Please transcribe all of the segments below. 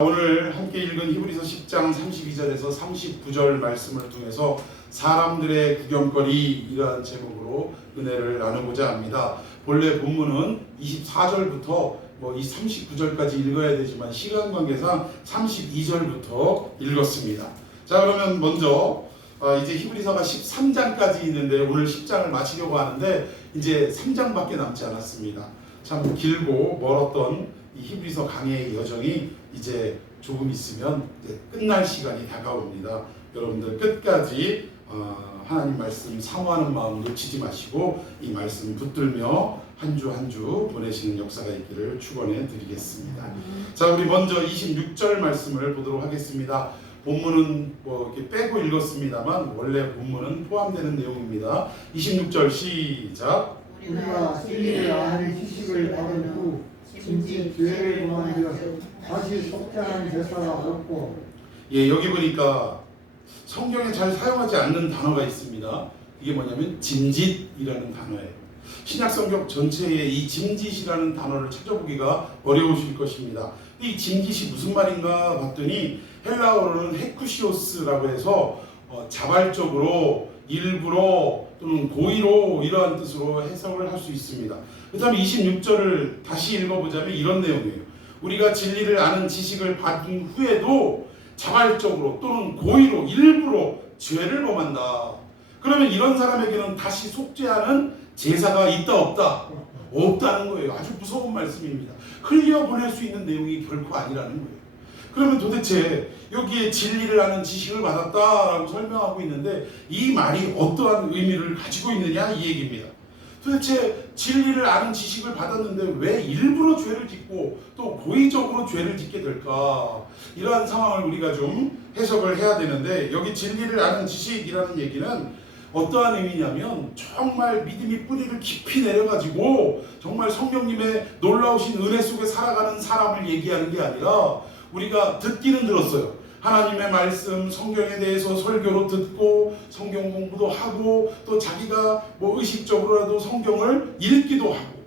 오늘 함께 읽은 히브리서 10장 32절에서 39절 말씀을 통해서 사람들의 구경거리이라는 제목으로 은혜를 나누고자 합니다. 본래 본문은 24절부터 이 39절까지 읽어야 되지만 시간 관계상 32절부터 읽었습니다. 자, 그러면 먼저 이제 히브리서가 13장까지 있는데 오늘 10장을 마치려고 하는데 이제 3장밖에 남지 않았습니다. 참 길고 멀었던 이 히브리서 강해의 여정이 이제 조금 있으면 이제 끝날 시간이 다가옵니다. 여러분들 끝까지 하나님 말씀 사모하는 마음 놓치지 마시고 이 말씀 붙들며 한 주 한 주 보내시는 역사가 있기를 축원해 드리겠습니다. 자, 우리 먼저 26절 말씀을 보도록 하겠습니다. 본문은 이렇게 빼고 읽었습니다만 원래 본문은 포함되는 내용입니다. 26절 시작. 우리가 진리를 아는 지식을 받은 후 진짜 죄를 범한 즉 다시 속죄하는 제사가 없고. 예, 여기 보니까 성경에 잘 사용하지 않는 단어가 있습니다. 이게 뭐냐면 짐짓이라는 단어예요. 신약 성경 전체에 이 짐짓이라는 단어를 찾아보기가 어려우실 것입니다. 이 짐짓이 무슨 말인가 봤더니 헬라어로는 헤쿠시오스라고 해서 자발적으로, 일부러 또는 고의로 이러한 뜻으로 해석을 할 수 있습니다. 그 다음에 26절을 다시 읽어보자면 이런 내용이에요. 우리가 진리를 아는 지식을 받은 후에도 자발적으로 또는 고의로 일부러 죄를 범한다. 그러면 이런 사람에게는 다시 속죄하는 제사가 있다 없다? 없다는 거예요. 아주 무서운 말씀입니다. 흘려보낼 수 있는 내용이 결코 아니라는 거예요. 그러면 도대체 여기에 진리를 아는 지식을 받았다라고 설명하고 있는데 이 말이 어떠한 의미를 가지고 있느냐 이 얘기입니다. 도대체 진리를 아는 지식을 받았는데 왜 일부러 죄를 짓고 또 고의적으로 죄를 짓게 될까? 이러한 상황을 우리가 좀 해석을 해야 되는데 여기 진리를 아는 지식이라는 얘기는 어떠한 의미냐면 정말 믿음이 뿌리를 깊이 내려가지고 정말 성령님의 놀라우신 은혜 속에 살아가는 사람을 얘기하는 게 아니라 우리가 듣기는 들었어요. 하나님의 말씀, 성경에 대해서 설교로 듣고 성경 공부도 하고 또 자기가 의식적으로라도 성경을 읽기도 하고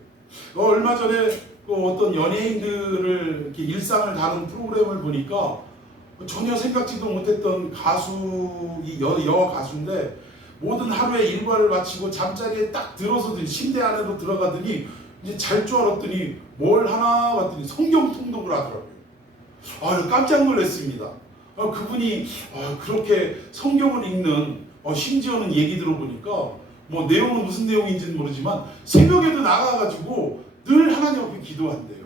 얼마 전에 어떤 연예인들을 이렇게 일상을 다룬 프로그램을 보니까 전혀 생각지도 못했던 여아 가수인데 모든 하루의 일과를 마치고 잠자리에 딱 들어서더니 침대 안으로 들어가더니 이제 잘 줄 알았더니 뭘 하나 봤더니 성경 통독을 하더라고요. 깜짝 놀랐습니다. 그분이 그렇게 성경을 읽는 심지어는 얘기 들어보니까 내용은 무슨 내용인지는 모르지만 새벽에도 나가가지고 늘 하나님 앞에 기도한대요.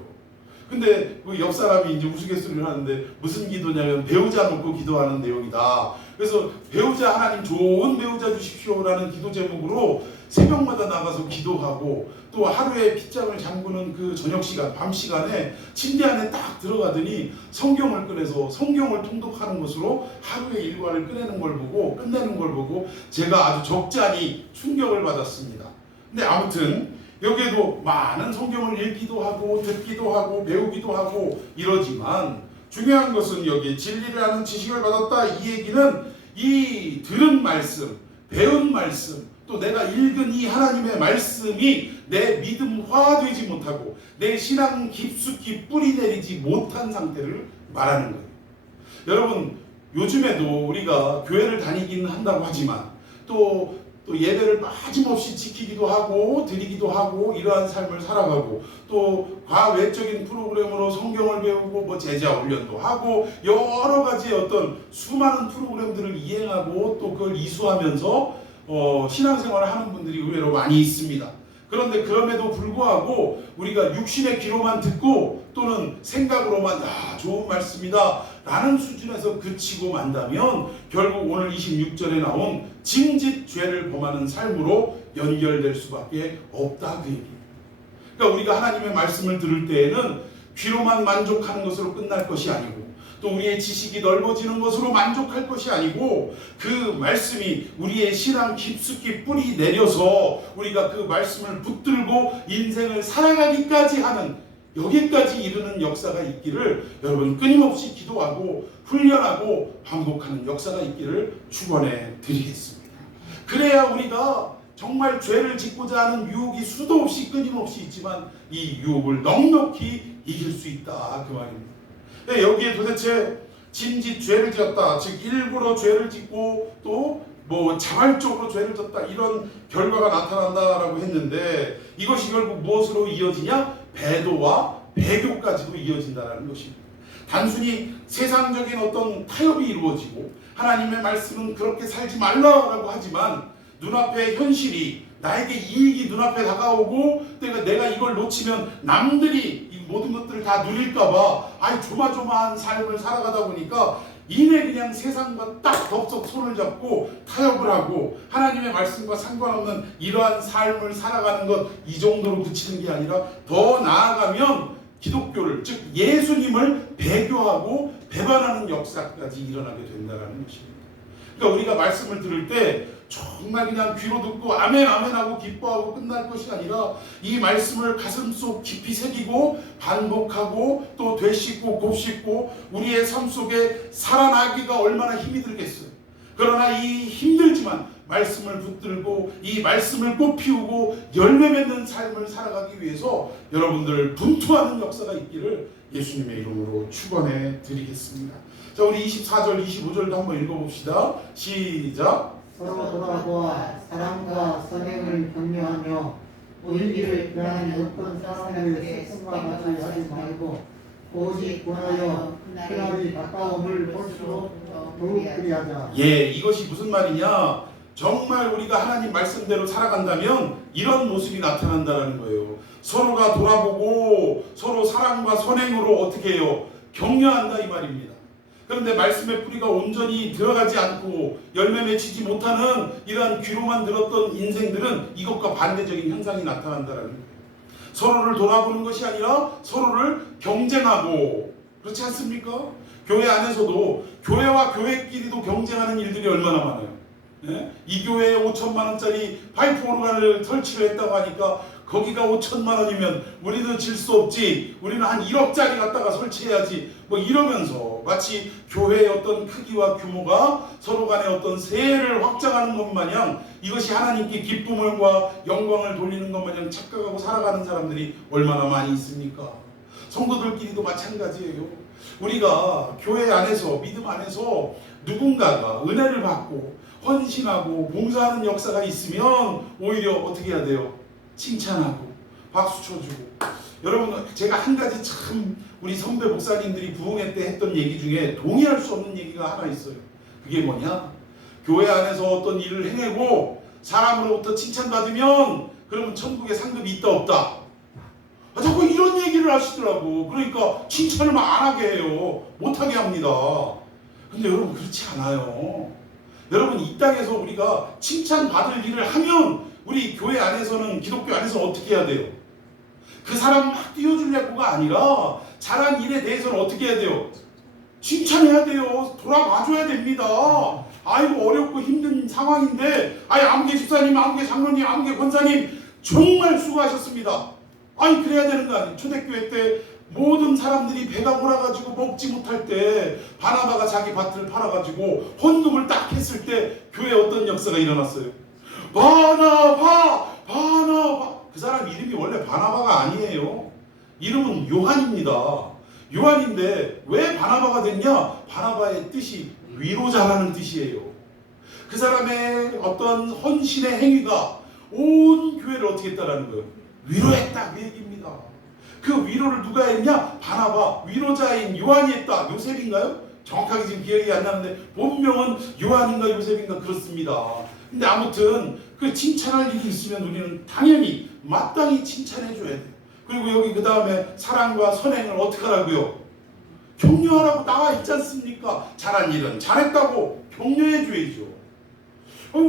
근데 그 옆 사람이 이제 우스갯소리를 하는데 무슨 기도냐면 배우자 놓고 기도하는 내용이다. 그래서 배우자 하나님 좋은 배우자 주십시오라는 기도 제목으로 새벽마다 나가서 기도하고 또 하루에 빗장을 잠그는 그 저녁 시간, 밤 시간에 침대 안에 딱 들어가더니 성경을 꺼내서 성경을 통독하는 것으로 하루의 일과를 끝내는 걸 보고 제가 아주 적잖이 충격을 받았습니다. 근데 아무튼 여기에도 많은 성경을 읽기도 하고 듣기도 하고 배우기도 하고 이러지만 중요한 것은 여기 진리를 아는 지식을 받았다 이 얘기는 이 들은 말씀, 배운 말씀 또 내가 읽은 이 하나님의 말씀이 내 믿음화되지 못하고 내 신앙 깊숙이 뿌리 내리지 못한 상태를 말하는 거예요. 여러분 요즘에도 우리가 교회를 다니기는 한다고 하지만 또 예배를 빠짐없이 지키기도 하고 드리기도 하고 이러한 삶을 살아가고 또 과외적인 프로그램으로 성경을 배우고 제자 훈련도 하고 여러 가지 어떤 수많은 프로그램들을 이행하고 또 그걸 이수하면서 신앙생활을 하는 분들이 의외로 많이 있습니다. 그런데 그럼에도 불구하고 우리가 육신의 귀로만 듣고 또는 생각으로만 좋은 말씀이다 라는 수준에서 그치고 만다면 결국 오늘 26절에 나온 짐짓 죄를 범하는 삶으로 연결될 수밖에 없다 그 얘기입니다. 그러니까 우리가 하나님의 말씀을 들을 때에는 귀로만 만족하는 것으로 끝날 것이 아니고 또 우리의 지식이 넓어지는 것으로 만족할 것이 아니고 그 말씀이 우리의 신앙 깊숙이 뿌리 내려서 우리가 그 말씀을 붙들고 인생을 살아가기까지 하는 여기까지 이르는 역사가 있기를 여러분 끊임없이 기도하고 훈련하고 반복하는 역사가 있기를 축원해 드리겠습니다. 그래야 우리가 정말 죄를 짓고자 하는 유혹이 수도 없이 끊임없이 있지만 이 유혹을 넉넉히 이길 수 있다 그 말입니다. 여기에 도대체 짐짓 죄를 지었다, 즉 일부러 죄를 짓고 또 뭐 자발적으로 죄를 졌다, 이런 결과가 나타난다라고 했는데 이것이 결국 무엇으로 이어지냐? 배도와 배교까지도 이어진다는 것입니다. 단순히 세상적인 어떤 타협이 이루어지고 하나님의 말씀은 그렇게 살지 말라라고 하지만 눈앞의 현실이, 나에게 이익이 눈앞에 다가오고 내가 이걸 놓치면 남들이 이 모든 것들을 다 누릴까봐 조마조마한 삶을 살아가다 보니까 이내 그냥 세상과 딱 덥석 손을 잡고 타협을 하고 하나님의 말씀과 상관없는 이러한 삶을 살아가는 것, 이 정도로 그치는 게 아니라 더 나아가면 기독교를, 즉 예수님을 배교하고 배반하는 역사까지 일어나게 된다는 것입니다. 그러니까 우리가 말씀을 들을 때 정말 그냥 귀로 듣고 아멘 아멘 하고 기뻐하고 끝날 것이 아니라 이 말씀을 가슴속 깊이 새기고 반복하고 또 되씹고 곱씹고 우리의 삶 속에 살아나기가 얼마나 힘이 들겠어요. 그러나 이 힘들지만 말씀을 붙들고 이 말씀을 꽃피우고 열매 맺는 삶을 살아가기 위해서 여러분들 분투하는 역사가 있기를 예수님의 이름으로 축원해 드리겠습니다. 자, 우리 24절 25절도 한번 읽어봅시다. 시작. 서로 돌아보아 사랑과 선행을 격려하며 우리를 대한 어떤 사람을 스승과 같이 하지 말고 오직 원하여 그날이 가까움을 볼수록 더욱 그리하자. 예, 이것이 무슨 말이냐? 정말 우리가 하나님 말씀대로 살아간다면 이런 모습이 나타난다는 거예요. 서로가 돌아보고 서로 사랑과 선행으로 어떻게 해요? 격려한다 이 말입니다. 그런데 말씀의 뿌리가 온전히 들어가지 않고 열매 맺히지 못하는 이러한 귀로만 들었던 인생들은 이것과 반대적인 현상이 나타난다는 거예요. 서로를 돌아보는 것이 아니라 서로를 경쟁하고, 그렇지 않습니까? 교회 안에서도 교회와 교회끼리도 경쟁하는 일들이 얼마나 많아요. 예? 이 교회에 5천만 원짜리 파이프 오르간을 설치를 했다고 하니까 거기가 5천만 원이면 우리는 질 수 없지, 우리는 한 1억짜리 갖다가 설치해야지, 뭐 이러면서 마치 교회의 어떤 크기와 규모가 서로 간의 어떤 세를 확장하는 것 마냥 이것이 하나님께 기쁨과 영광을 돌리는 것 마냥 착각하고 살아가는 사람들이 얼마나 많이 있습니까? 성도들끼리도 마찬가지예요. 우리가 교회 안에서, 믿음 안에서 누군가가 은혜를 받고 헌신하고 봉사하는 역사가 있으면 오히려 어떻게 해야 돼요? 칭찬하고 박수 쳐주고. 여러분, 제가 한 가지 참 우리 선배 목사님들이 부흥회 때 했던 얘기 중에 동의할 수 없는 얘기가 하나 있어요. 그게 뭐냐? 교회 안에서 어떤 일을 해내고 사람으로부터 칭찬받으면 그러면 천국에 상급이 있다 없다? 자꾸 이런 얘기를 하시더라고. 그러니까 칭찬을 막 안 하게 해요. 못하게 합니다. 근데 여러분, 그렇지 않아요. 여러분, 이 땅에서 우리가 칭찬받을 일을 하면 우리 교회 안에서는, 기독교 안에서는 어떻게 해야 돼요? 그 사람 막 띄워주려고가 아니라 잘한 일에 대해서는 어떻게 해야 돼요? 칭찬해야 돼요. 돌아봐줘야 됩니다. 아이고 어렵고 힘든 상황인데 아무개 집사님, 아무개 장로님, 아무개 권사님 정말 수고하셨습니다. 그래야 되는 거 아니에요? 초대교회 때 모든 사람들이 배가 고라가지고 먹지 못할 때 바나바가 자기 밭을 팔아가지고 헌금을 딱 했을 때 교회에 어떤 역사가 일어났어요? 바나바! 그 사람 이름이 원래 바나바가 아니에요. 이름은 요한입니다. 요한인데 왜 바나바가 됐냐? 바나바의 뜻이 위로자라는 뜻이에요. 그 사람의 어떤 헌신의 행위가 온 교회를 어떻게 했다라는 거예요? 위로했다, 그 얘기입니다. 그 위로를 누가 했냐? 바나바, 위로자인 요한이 했다. 요셉인가요? 정확하게 지금 기억이 안 나는데 본명은 요한인가 요셉인가 그렇습니다. 근데 아무튼 그 칭찬할 일이 있으면 우리는 당연히 마땅히 칭찬해줘야 돼요. 그리고 여기 그 다음에 사랑과 선행을 어떻게 하라고요? 격려하라고 나와 있지 않습니까? 잘한 일은 잘했다고 격려해줘야죠.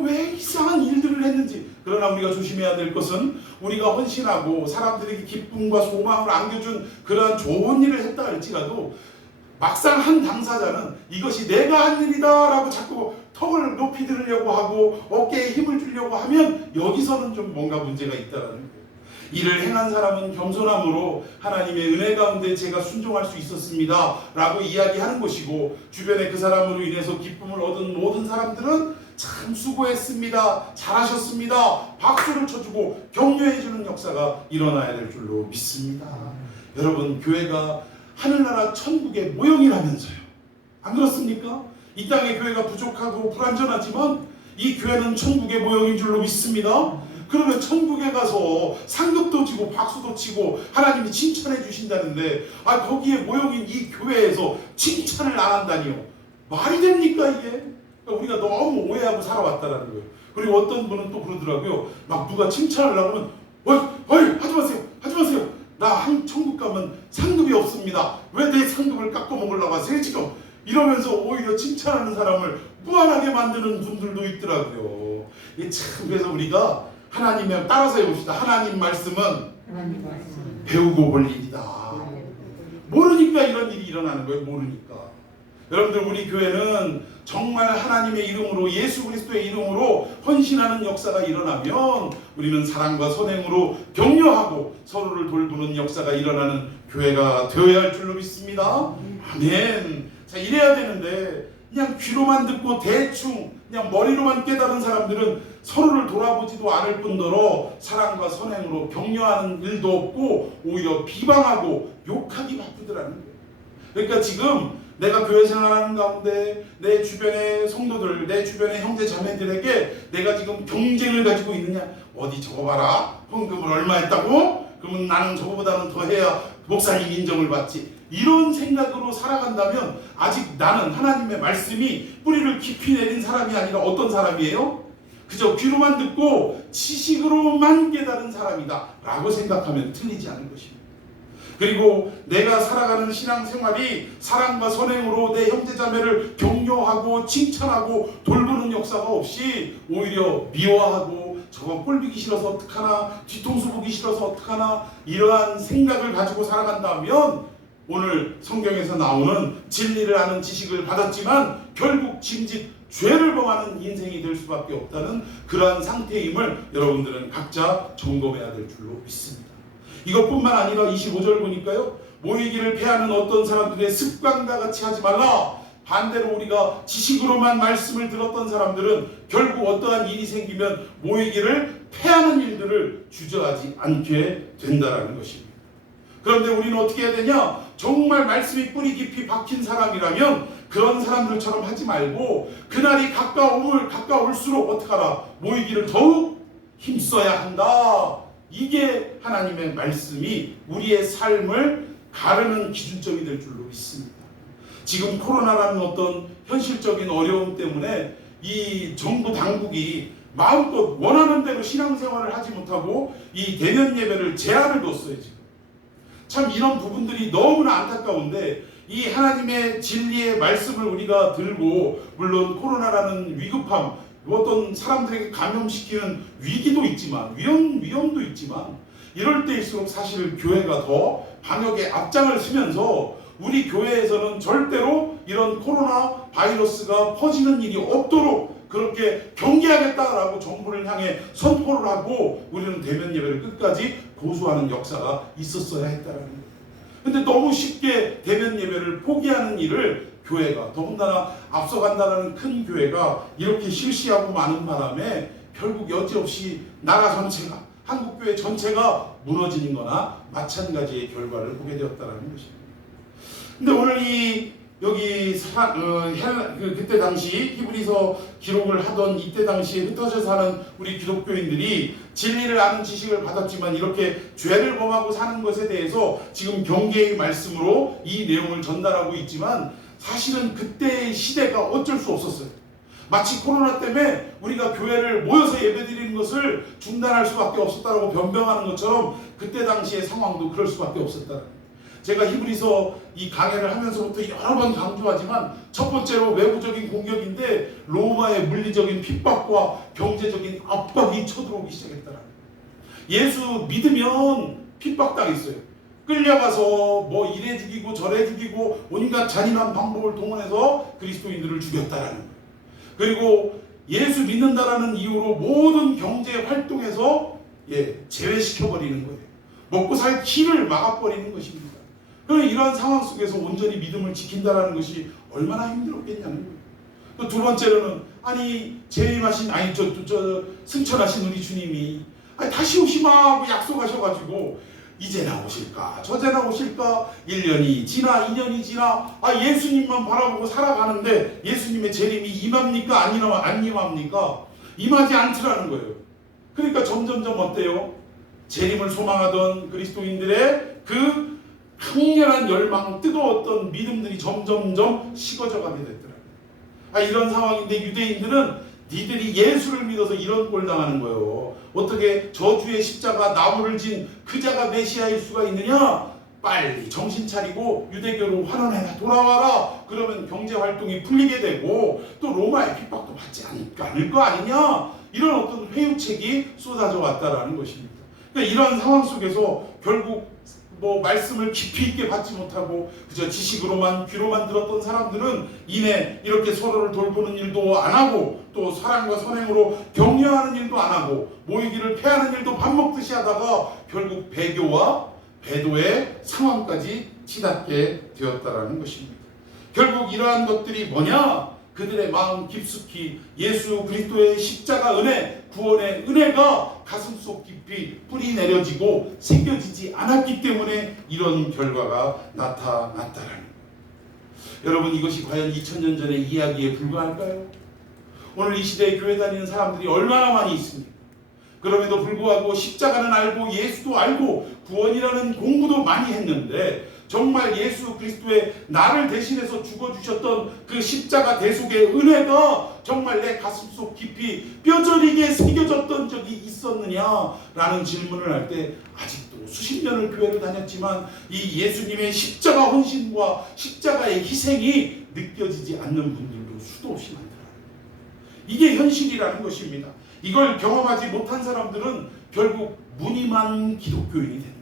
왜 이상한 일들을 했는지. 그러나 우리가 조심해야 될 것은 우리가 헌신하고 사람들에게 기쁨과 소망을 안겨준 그러한 좋은 일을 했다 할지라도 막상 한 당사자는 이것이 내가 한 일이다 라고 자꾸 턱을 높이 들으려고 하고 어깨에 힘을 주려고 하면 여기서는 좀 뭔가 문제가 있다는 거예요. 이를 행한 사람은 겸손함으로 하나님의 은혜 가운데 제가 순종할 수 있었습니다 라고 이야기하는 것이고, 주변에 그 사람으로 인해서 기쁨을 얻은 모든 사람들은 참 수고했습니다, 잘하셨습니다, 박수를 쳐주고 격려해주는 역사가 일어나야 될 줄로 믿습니다. 여러분, 교회가 하늘나라 천국의 모형이라면서요. 안 그렇습니까? 이 땅의 교회가 부족하고 불완전하지만 이 교회는 천국의 모형인 줄로 믿습니다. 그러면 천국에 가서 상급도 지고 박수도 치고 하나님이 칭찬해 주신다는데 거기에 모형인 이 교회에서 칭찬을 안 한다니요. 말이 됩니까 이게? 그러니까 우리가 너무 오해하고 살아왔다라는 거예요. 그리고 어떤 분은 또 그러더라고요. 막 누가 칭찬을 하면 어이 하지 마세요. 나 천국 가면 상급이 없습니다. 왜 내 상급을 깎아 먹으려고 하세요 지금? 이러면서 오히려 칭찬하는 사람을 무한하게 만드는 분들도 있더라고요. 그래서 우리가 하나님을 따라서 해봅시다. 하나님 말씀은 배우고 볼 일이다. 모르니까 이런 일이 일어나는 거예요. 모르니까. 여러분들 우리 교회는 정말 하나님의 이름으로 예수 그리스도의 이름으로 헌신하는 역사가 일어나면 우리는 사랑과 선행으로 격려하고 서로를 돌보는 역사가 일어나는 교회가 되어야 할 줄로 믿습니다. 아멘. 자, 이래야 되는데 그냥 귀로만 듣고 대충 그냥 머리로만 깨달은 사람들은 서로를 돌아보지도 않을 뿐더러 사랑과 선행으로 격려하는 일도 없고 오히려 비방하고 욕하기 바쁘더라는 거예요. 그러니까 지금 내가 교회 생활하는 가운데 내 주변의 성도들, 내 주변의 형제 자매들에게 내가 지금 경쟁을 가지고 있느냐? 어디 저거 봐라. 헌금을 얼마 했다고? 그러면 나는 저거보다는 더 해야 목사님 인정을 받지. 이런 생각으로 살아간다면 아직 나는 하나님의 말씀이 뿌리를 깊이 내린 사람이 아니라 어떤 사람이에요? 그저 귀로만 듣고 지식으로만 깨달은 사람이다 라고 생각하면 틀리지 않은 것입니다. 그리고 내가 살아가는 신앙생활이 사랑과 선행으로 내 형제자매를 격려하고 칭찬하고 돌보는 역사가 없이 오히려 미워하고 저거 꼴보기 싫어서 어떡하나, 뒤통수 보기 싫어서 어떡하나 이러한 생각을 가지고 살아간다면 오늘 성경에서 나오는 진리를 아는 지식을 받았지만 결국 짐짓 죄를 범하는 인생이 될 수밖에 없다는 그러한 상태임을 여러분들은 각자 점검해야 될 줄로 믿습니다. 이것뿐만 아니라 25절 보니까요, 모이기를 패하는 어떤 사람들의 습관과 같이 하지 말라. 반대로 우리가 지식으로만 말씀을 들었던 사람들은 결국 어떠한 일이 생기면 모이기를 패하는 일들을 주저하지 않게 된다는 것입니다. 그런데 우리는 어떻게 해야 되냐? 정말 말씀이 뿌리 깊이 박힌 사람이라면 그런 사람들처럼 하지 말고 그날이 가까울수록 어떡하라? 모이기를 더욱 힘써야 한다. 이게 하나님의 말씀이 우리의 삶을 가르는 기준점이 될 줄로 믿습니다. 지금 코로나라는 어떤 현실적인 어려움 때문에 이 정부 당국이 마음껏 원하는 대로 신앙생활을 하지 못하고 이 대면 예배를 제한을 뒀어요. 지금 참 이런 부분들이 너무나 안타까운데 이 하나님의 진리의 말씀을 우리가 들고 물론 코로나라는 위급함 어떤 사람들에게 감염시키는 위기도 있지만 위험도 있지만 이럴 때일수록 사실 교회가 더 방역에 앞장을 서면서 우리 교회에서는 절대로 이런 코로나 바이러스가 퍼지는 일이 없도록 그렇게 경계하겠다라고 정부를 향해 선포를 하고 우리는 대면 예배를 끝까지 고수하는 역사가 있었어야 했다는 거예요. 근데 너무 쉽게 대면 예배를 포기하는 일을 교회가 더군다나 앞서간다는 큰 교회가 이렇게 실시하고 마는 바람에 결국 여지없이 나라 전체가 한국교회 전체가 무너지는 거나 마찬가지의 결과를 보게 되었다는 것입니다. 근데 오늘 그때 당시 히브리서 기록을 하던 이때 당시에 흩어져 사는 우리 기독교인들이 진리를 아는 지식을 받았지만 이렇게 죄를 범하고 사는 것에 대해서 지금 경계의 말씀으로 이 내용을 전달하고 있지만 사실은 그때의 시대가 어쩔 수 없었어요. 마치 코로나 때문에 우리가 교회를 모여서 예배드리는 것을 중단할 수밖에 없었다고 변명하는 것처럼 그때 당시의 상황도 그럴 수밖에 없었다. 제가 히브리서 이 강해를 하면서부터 여러 번 강조하지만 첫 번째로 외부적인 공격인데 로마의 물리적인 핍박과 경제적인 압박이 쳐들어오기 시작했다는 거예요. 예수 믿으면 핍박당했어요. 끌려가서 뭐 이래 죽이고 저래 죽이고 온갖 잔인한 방법을 동원해서 그리스도인들을 죽였다라는 거예요. 그리고 예수 믿는다라는 이유로 모든 경제 활동에서 제외시켜버리는 거예요. 먹고 살 길을 막아버리는 것입니다. 그럼 이러한 상황 속에서 온전히 믿음을 지킨다라는 것이 얼마나 힘들었겠냐는 거예요. 또 두 번째로는 재림하신 승천하신 우리 주님이 다시 오시마 하고 약속하셔가지고 이제 나오실까 저제 나오실까 1년이 지나 2년이 지나 예수님만 바라보고 살아가는데 예수님의 재림이 임합니까 안 임합니까? 임하지 않더라는 거예요. 그러니까 점점점 어때요? 재림을 소망하던 그리스도인들의 그 강렬한 열망, 뜨거웠던 믿음들이 점점점 식어져 가게 됐더라고요. 이런 상황인데 유대인들은 니들이 예수를 믿어서 이런 꼴 당하는 거예요. 어떻게 저주의 십자가 나무를 진 그 자가 메시아일 수가 있느냐? 빨리 정신 차리고 유대교로 환원해라 돌아와라. 그러면 경제활동이 풀리게 되고 또 로마의 핍박도 받지 않을 거 아니냐? 이런 어떤 회유책이 쏟아져 왔다라는 것입니다. 그러니까 이런 상황 속에서 결국 말씀을 깊이 있게 받지 못하고 그저 지식으로만 귀로만 들었던 사람들은 이내 이렇게 서로를 돌보는 일도 안 하고 또 사랑과 선행으로 격려하는 일도 안 하고 모이기를 패하는 일도 밥 먹듯이 하다가 결국 배교와 배도의 상황까지 치닫게 되었다라는 것입니다. 결국 이러한 것들이 뭐냐? 그들의 마음 깊숙이 예수 그리스도의 십자가 은혜, 구원의 은혜가 가슴속 깊이 뿌리 내려지고 새겨지지 않았기 때문에 이런 결과가 나타났다라는 거예요. 여러분, 이것이 과연 2000년 전의 이야기에 불과할까요? 오늘 이 시대에 교회 다니는 사람들이 얼마나 많이 있습니까? 그럼에도 불구하고 십자가는 알고 예수도 알고 구원이라는 공부도 많이 했는데 정말 예수 그리스도의 나를 대신해서 죽어주셨던 그 십자가 대속의 은혜가 정말 내 가슴속 깊이 뼈저리게 새겨졌던 적이 있었느냐라는 질문을 할 때 아직도 수십 년을 교회를 다녔지만 이 예수님의 십자가 헌신과 십자가의 희생이 느껴지지 않는 분들도 수도 없이 많더라고요. 이게 현실이라는 것입니다. 이걸 경험하지 못한 사람들은 결국 무늬만 기독교인이 되는 거예요.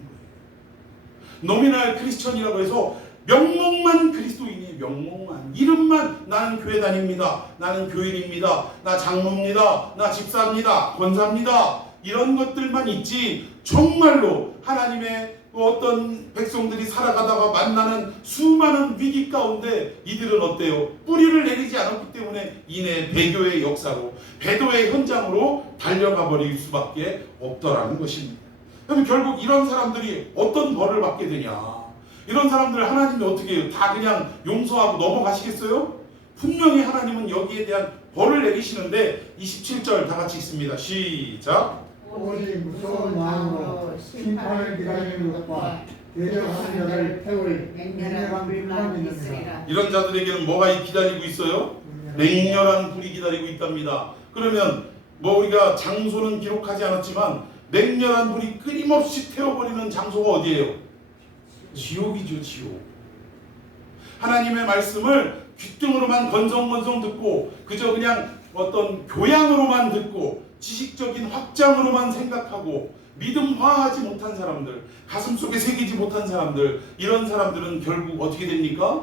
노미널 크리스천이라고 해서 명목만 그리스도인이에요. 명목만, 이름만 나는 교회 다닙니다, 나는 교인입니다, 나 장로입니다, 나 집사입니다, 권사입니다, 이런 것들만 있지 정말로 하나님의 어떤 백성들이 살아가다가 만나는 수많은 위기 가운데 이들은 어때요? 뿌리를 내리지 않았기 때문에 이내 배교의 역사로 배도의 현장으로 달려가 버릴 수밖에 없더라는 것입니다. 그럼 결국 이런 사람들이 어떤 벌을 받게 되냐? 이런 사람들을 하나님이 어떻게 해요? 다 그냥 용서하고 넘어가시겠어요? 분명히 하나님은 여기에 대한 벌을 내리시는데 27절 다 같이 읽습니다. 시작. 오직 무서운 마음으로 심판을 기다리는 것과 대적하는 자를 태울 맹렬한 불만 있느니라. 이런 자들에게는 뭐가 기다리고 있어요? 맹렬한 불이 기다리고 있답니다. 그러면 우리가 장소는 기록하지 않았지만 맹렬한 불이 끊임없이 태워버리는 장소가 어디예요? 지옥이죠, 지옥. 하나님의 말씀을 귓등으로만 건성건성 듣고 그저 그냥 어떤 교양으로만 듣고 지식적인 확장으로만 생각하고 믿음화하지 못한 사람들, 가슴속에 새기지 못한 사람들, 이런 사람들은 결국 어떻게 됩니까?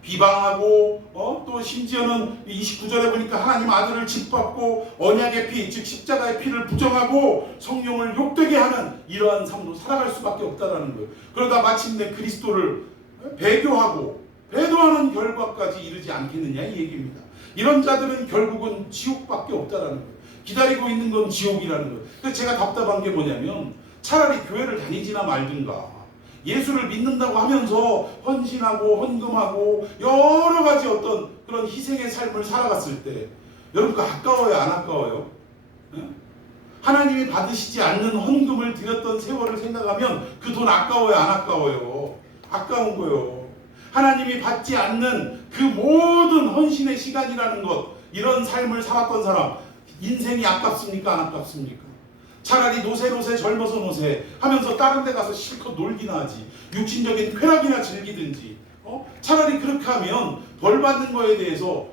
비방하고 또 심지어는 29절에 보니까 하나님 아들을 짓밟고 언약의 피, 즉 십자가의 피를 부정하고 성령을 욕되게 하는 이러한 삶으로 살아갈 수밖에 없다라는 거예요. 그러다 마침내 그리스도를 배교하고 배도하는 결과까지 이르지 않겠느냐 이 얘기입니다. 이런 자들은 결국은 지옥밖에 없다라는 거예요. 기다리고 있는 건 지옥이라는 거예요. 그래서 제가 답답한 게 뭐냐면 차라리 교회를 다니지나 말든가 예수를 믿는다고 하면서 헌신하고 헌금하고 여러 가지 어떤 그런 희생의 삶을 살아갔을 때 여러분 그 아까워요 안 아까워요? 네? 하나님이 받으시지 않는 헌금을 드렸던 세월을 생각하면 그 돈 아까워요 안 아까워요? 아까운 거예요. 하나님이 받지 않는 그 모든 헌신의 시간이라는 것, 이런 삶을 살았던 사람 인생이 아깝습니까 안 아깝습니까? 차라리 노세 젊어서 노세 하면서 다른 데 가서 실컷 놀기나 하지, 육신적인 쾌락이나 즐기든지 차라리 그렇게 하면 벌 받는 거에 대해서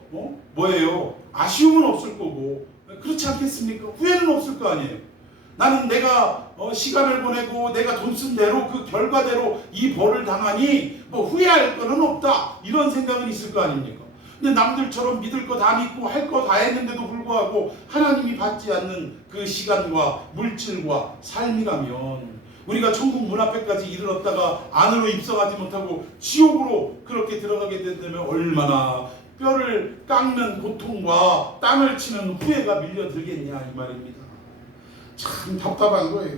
뭐예요? 아쉬움은 없을 거고 그렇지 않겠습니까? 후회는 없을 거 아니에요. 나는 내가 시간을 보내고 내가 돈 쓴 대로 그 결과대로 이 벌을 당하니 후회할 거는 없다, 이런 생각은 있을 거 아닙니까? 근데 남들처럼 믿을 거 다 믿고 할 거 다 했는데도 불구하고 하나님이 받지 않는 그 시간과 물질과 삶이라면 우리가 천국 문 앞에까지 이르렀다가 안으로 입성하지 못하고 지옥으로 그렇게 들어가게 된다면 얼마나 뼈를 깎는 고통과 땅을 치는 후회가 밀려들겠냐 이 말입니다. 참 답답한 거예요.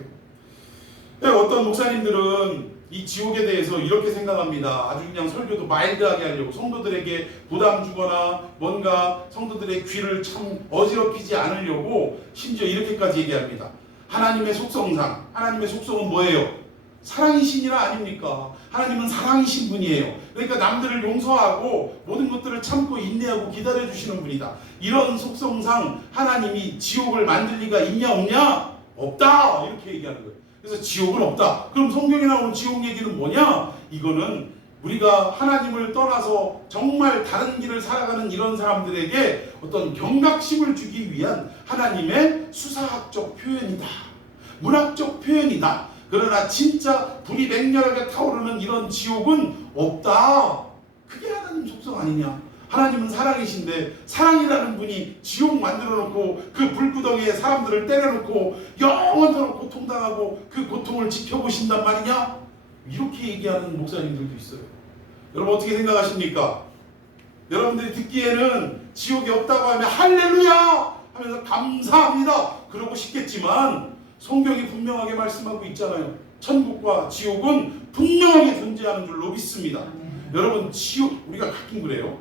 어떤 목사님들은 이 지옥에 대해서 이렇게 생각합니다. 아주 그냥 설교도 마일드하게 하려고 성도들에게 부담 주거나 뭔가 성도들의 귀를 참 어지럽히지 않으려고 심지어 이렇게까지 얘기합니다. 하나님의 속성상, 하나님의 속성은 뭐예요? 사랑이신이라 아닙니까? 하나님은 사랑이신 분이에요. 그러니까 남들을 용서하고 모든 것들을 참고 인내하고 기다려주시는 분이다. 이런 속성상 하나님이 지옥을 만들 리가 있냐 없냐? 없다! 이렇게 얘기하는 거예요. 그래서 지옥은 없다. 그럼 성경에 나오는 지옥 얘기는 뭐냐? 이거는 우리가 하나님을 떠나서 정말 다른 길을 살아가는 이런 사람들에게 어떤 경각심을 주기 위한 하나님의 수사학적 표현이다. 문학적 표현이다. 그러나 진짜 불이 맹렬하게 타오르는 이런 지옥은 없다. 그게 하나님 속성 아니냐? 하나님은 사랑이신데 사랑이라는 분이 지옥 만들어놓고 그 불구덩이에 사람들을 때려놓고 영원토록 고통당하고 그 고통을 지켜보신단 말이냐? 이렇게 얘기하는 목사님들도 있어요. 여러분 어떻게 생각하십니까? 여러분들이 듣기에는 지옥이 없다고 하면 할렐루야 하면서 감사합니다 그러고 싶겠지만 성경이 분명하게 말씀하고 있잖아요. 천국과 지옥은 분명하게 존재하는 줄로 믿습니다. 여러분 지옥, 우리가 가끔 그래요.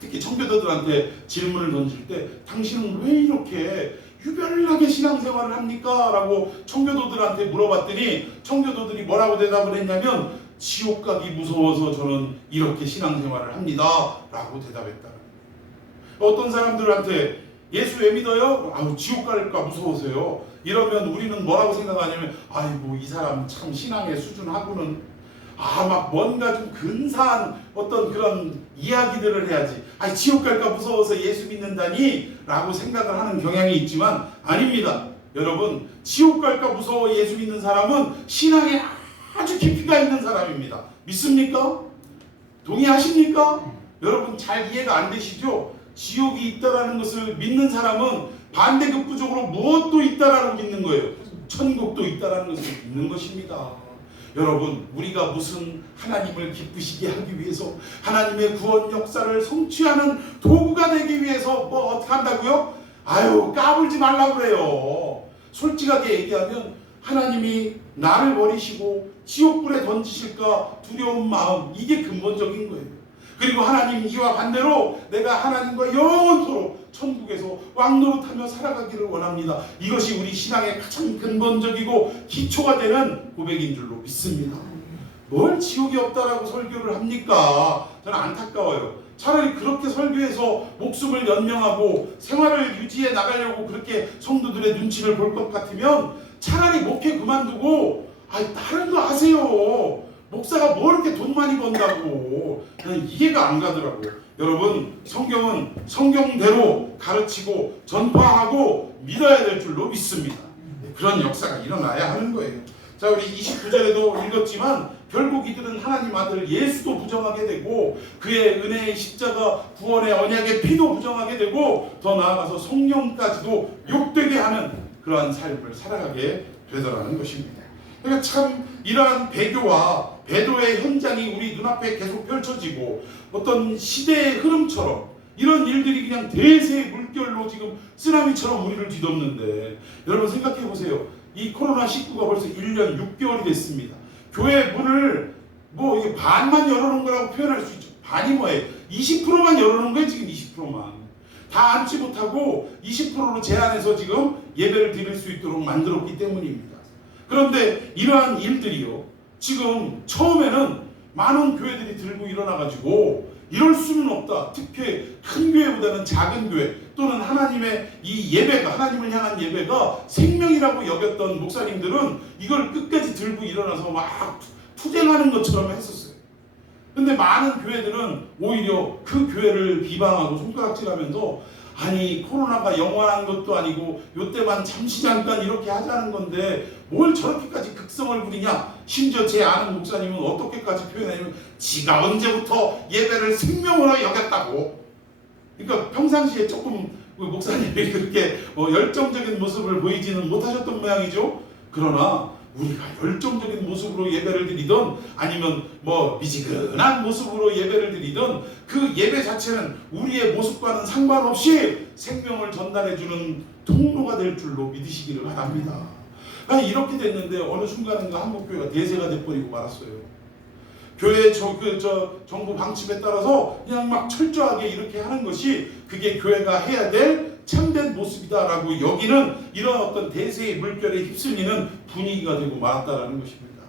특히 청교도들한테 질문을 던질 때 당신은 왜 이렇게 유별나게 신앙생활을 합니까? 라고 청교도들한테 물어봤더니 청교도들이 뭐라고 대답을 했냐면 지옥 가기 무서워서 저는 이렇게 신앙생활을 합니다 라고 대답했다. 어떤 사람들한테 예수 왜 믿어요? 아우 지옥 갈까 무서워서요. 이러면 우리는 뭐라고 생각하냐면 아이고 이 사람 참 신앙의 수준하고는 막 뭔가 좀 근사한 어떤 그런 이야기들을 해야지. 지옥 갈까 무서워서 예수 믿는다니 라고 생각을 하는 경향이 있지만 아닙니다. 여러분 지옥 갈까 무서워 예수 믿는 사람은 신앙에 아주 깊이가 있는 사람입니다. 믿습니까? 동의하십니까? 여러분 잘 이해가 안 되시죠? 지옥이 있다라는 것을 믿는 사람은 반대급부적으로 무엇도 있다라고 믿는 거예요. 천국도 있다라는 것을 믿는 것입니다. 여러분 우리가 무슨 하나님을 기쁘시게 하기 위해서 하나님의 구원 역사를 성취하는 도구가 되기 위해서 뭐 어떻게 한다고요? 까불지 말라고 그래요. 솔직하게 얘기하면 하나님이 나를 버리시고 지옥불에 던지실까 두려운 마음, 이게 근본적인 거예요. 그리고 하나님 이와 반대로 내가 하나님과 영원토록 천국에서 왕노릇하며 살아가기를 원합니다. 이것이 우리 신앙의 가장 근본적이고 기초가 되는 고백인 줄로 믿습니다. 뭘 지옥이 없다라고 설교를 합니까? 저는 안타까워요. 차라리 그렇게 설교해서 목숨을 연명하고 생활을 유지해 나가려고 그렇게 성도들의 눈치를 볼 것 같으면 차라리 목회 그만두고 다른 거 하세요. 목사가 뭐 이렇게 돈 많이 번다고. 그냥 이해가 안 가더라고요. 여러분 성경은 성경대로 가르치고 전파하고 믿어야 될 줄로 믿습니다. 그런 역사가 일어나야 하는 거예요. 자, 우리 29절에도 읽었지만 결국 이들은 하나님 아들 예수도 부정하게 되고 그의 은혜의 십자가 구원의 언약의 피도 부정하게 되고 더 나아가서 성령까지도 욕되게 하는 그러한 삶을 살아가게 되더라는 것입니다. 그러니까 참 이러한 배교와 배도의 현장이 우리 눈앞에 계속 펼쳐지고 어떤 시대의 흐름처럼 이런 일들이 그냥 대세의 물결로 지금 쓰나미처럼 우리를 뒤덮는데 여러분 생각해 보세요. 이 코로나19가 벌써 1년 6개월이 됐습니다. 교회 문을 뭐 이게 반만 열어놓은 거라고 표현할 수 있죠. 반이 뭐예요? 20%만 열어놓은 거예요. 지금 20%만. 다 앉지 못하고 20%로 제한해서 지금 예배를 드릴 수 있도록 만들었기 때문입니다. 그런데 이러한 일들이요. 지금 처음에는 많은 교회들이 들고 일어나가지고 이럴 수는 없다. 특히 큰 교회보다는 작은 교회 또는 하나님의 이 예배가 하나님을 향한 예배가 생명이라고 여겼던 목사님들은 이걸 끝까지 들고 일어나서 막 투쟁하는 것처럼 했었어요. 근데 많은 교회들은 오히려 그 교회를 비방하고 손가락질하면서 코로나가 영원한 것도 아니고 요때만 잠시 잠깐 이렇게 하자는 건데 뭘 저렇게까지 극성을 부리냐. 심지어 제 아는 목사님은 어떻게까지 표현하냐면 지가 언제부터 예배를 생명으로 여겼다고. 그러니까 평상시에 조금 목사님이 그렇게 열정적인 모습을 보이지는 못하셨던 모양이죠. 그러나 우리가 열정적인 모습으로 예배를 드리던 아니면 미지근한 모습으로 예배를 드리던 그 예배 자체는 우리의 모습과는 상관없이 생명을 전달해주는 통로가 될 줄로 믿으시기를 바랍니다. 아니 이렇게 됐는데 어느 순간인가 한국교회가 대세가 돼버리고 말았어요. 교회 정부 방침에 따라서 그냥 막 철저하게 이렇게 하는 것이 그게 교회가 해야 될 참된 모습이다라고 여기는 이런 어떤 대세의 물결에 휩쓸리는 분위기가 되고 말았다라는 것입니다.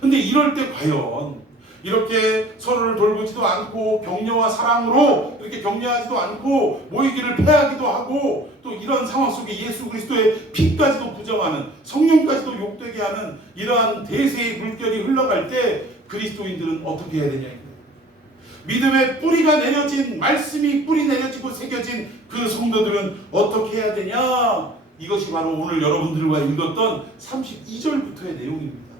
근데 이럴 때 과연 이렇게 서로를 돌보지도 않고 격려와 사랑으로 이렇게 격려하지도 않고 모이기를 패하기도 하고 또 이런 상황 속에 예수 그리스도의 피까지도 부정하는 성령까지도 욕되게 하는 이러한 대세의 물결이 흘러갈 때 그리스도인들은 어떻게 해야 되냐. 믿음의 뿌리가 내려진 말씀이 뿌리 내려지고 새겨진 그 성도들은 어떻게 해야 되냐. 이것이 바로 오늘 여러분들과 읽었던 32절부터의 내용입니다.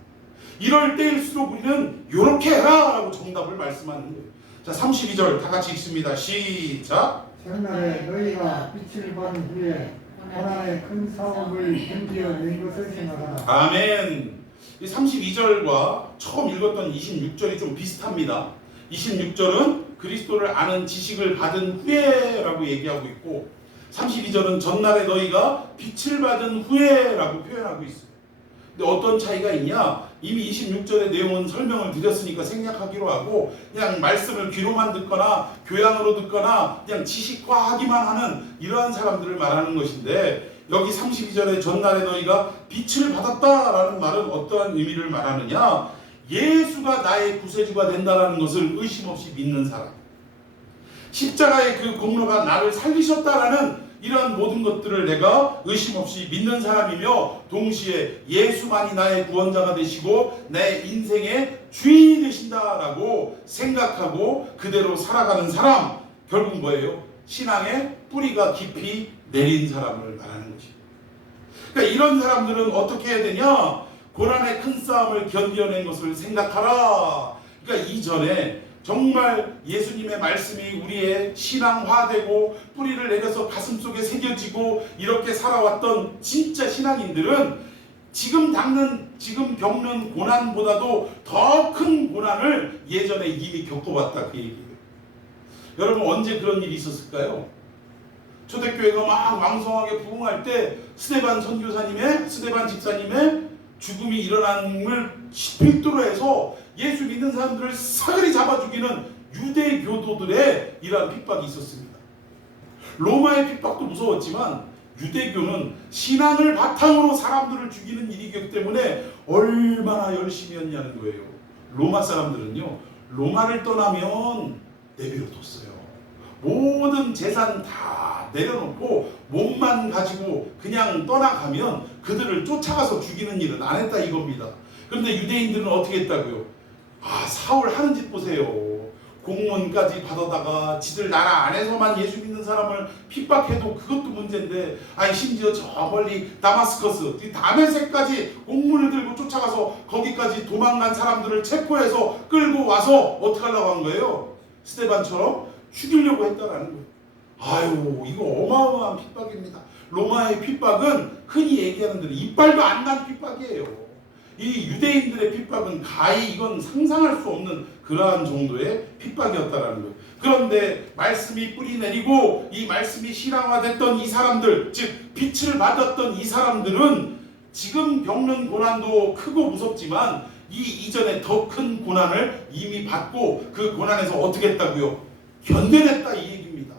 이럴 때일수록 우리는 이렇게 해라 라고 정답을 말씀하는 거예요. 자, 32절 다 같이 읽습니다. 시작. 전날에 너희가 빛을 받은 후에 고난의 큰 싸움을 견디어낸 것을 생각하라. 아멘. 이 32절과 처음 읽었던 26절이 좀 비슷합니다. 26절은 그리스도를 아는 지식을 받은 후에라고 얘기하고 있고 32절은 전날에 너희가 빛을 받은 후에라고 표현하고 있어요. 근데 어떤 차이가 있냐? 이미 26절의 내용은 설명을 드렸으니까 생략하기로 하고 그냥 말씀을 귀로만 듣거나 교양으로 듣거나 그냥 지식화하기만 하는 이러한 사람들을 말하는 것인데 여기 32절에 전날에 너희가 빛을 받았다라는 말은 어떠한 의미를 말하느냐? 예수가 나의 구세주가 된다는 것을 의심 없이 믿는 사람, 십자가의 그 공로가 나를 살리셨다라는 이러한 모든 것들을 내가 의심 없이 믿는 사람이며 동시에 예수만이 나의 구원자가 되시고 내 인생의 주인이 되신다라고 생각하고 그대로 살아가는 사람, 결국 뭐예요? 신앙의 뿌리가 깊이 내린 사람을 말하는 것입니다. 그러니까 이런 사람들은 어떻게 해야 되냐? 고난의 큰 싸움을 견뎌낸 것을 생각하라. 그러니까 이전에 정말 예수님의 말씀이 우리의 신앙화되고 뿌리를 내려서 가슴속에 새겨지고 이렇게 살아왔던 진짜 신앙인들은 지금 겪는 고난보다도 더 큰 고난을 예전에 이미 겪어왔다 그 얘기예요. 여러분 언제 그런 일이 있었을까요? 초대교회가 막 왕성하게 부흥할 때 스데반 집사님의 죽음이 일어남을 필두로 해서 예수 믿는 사람들을 사그리 잡아 죽이는 유대 교도들의 이러한 핍박이 있었습니다. 로마의 핍박도 무서웠지만 유대교는 신앙을 바탕으로 사람들을 죽이는 일이기 때문에 얼마나 열심히 했냐는 거예요. 로마 사람들은요, 로마를 떠나면 내버려뒀어요. 모든 재산 다 내려놓고 몸만 가지고 그냥 떠나가면 그들을 쫓아가서 죽이는 일은 안 했다 이겁니다. 그런데 유대인들은 어떻게 했다고요? 사울 하는 짓 보세요. 공문까지 받아다가 지들 나라 안에서만 예수 믿는 사람을 핍박해도 그것도 문제인데 심지어 저 멀리 다마스커스 다메섹까지 공문을 들고 쫓아가서 거기까지 도망간 사람들을 체포해서 끌고 와서 어떻게 하려고 한 거예요? 스데반처럼 죽이려고 했다라는 거예요. 이거 어마어마한 핍박입니다. 로마의 핍박은 흔히 얘기하는 대로 이빨도 안 난 핍박이에요. 이 유대인들의 핍박은 가히 이건 상상할 수 없는 그러한 정도의 핍박이었다라는 거예요. 그런데 말씀이 뿌리 내리고 이 말씀이 실황화됐던 이 사람들, 즉 빛을 받았던 이 사람들은 지금 겪는 고난도 크고 무섭지만 이 이전에 더 큰 고난을 이미 받고 그 고난에서 어떻게 했다고요? 견뎌냈다 이 얘기입니다.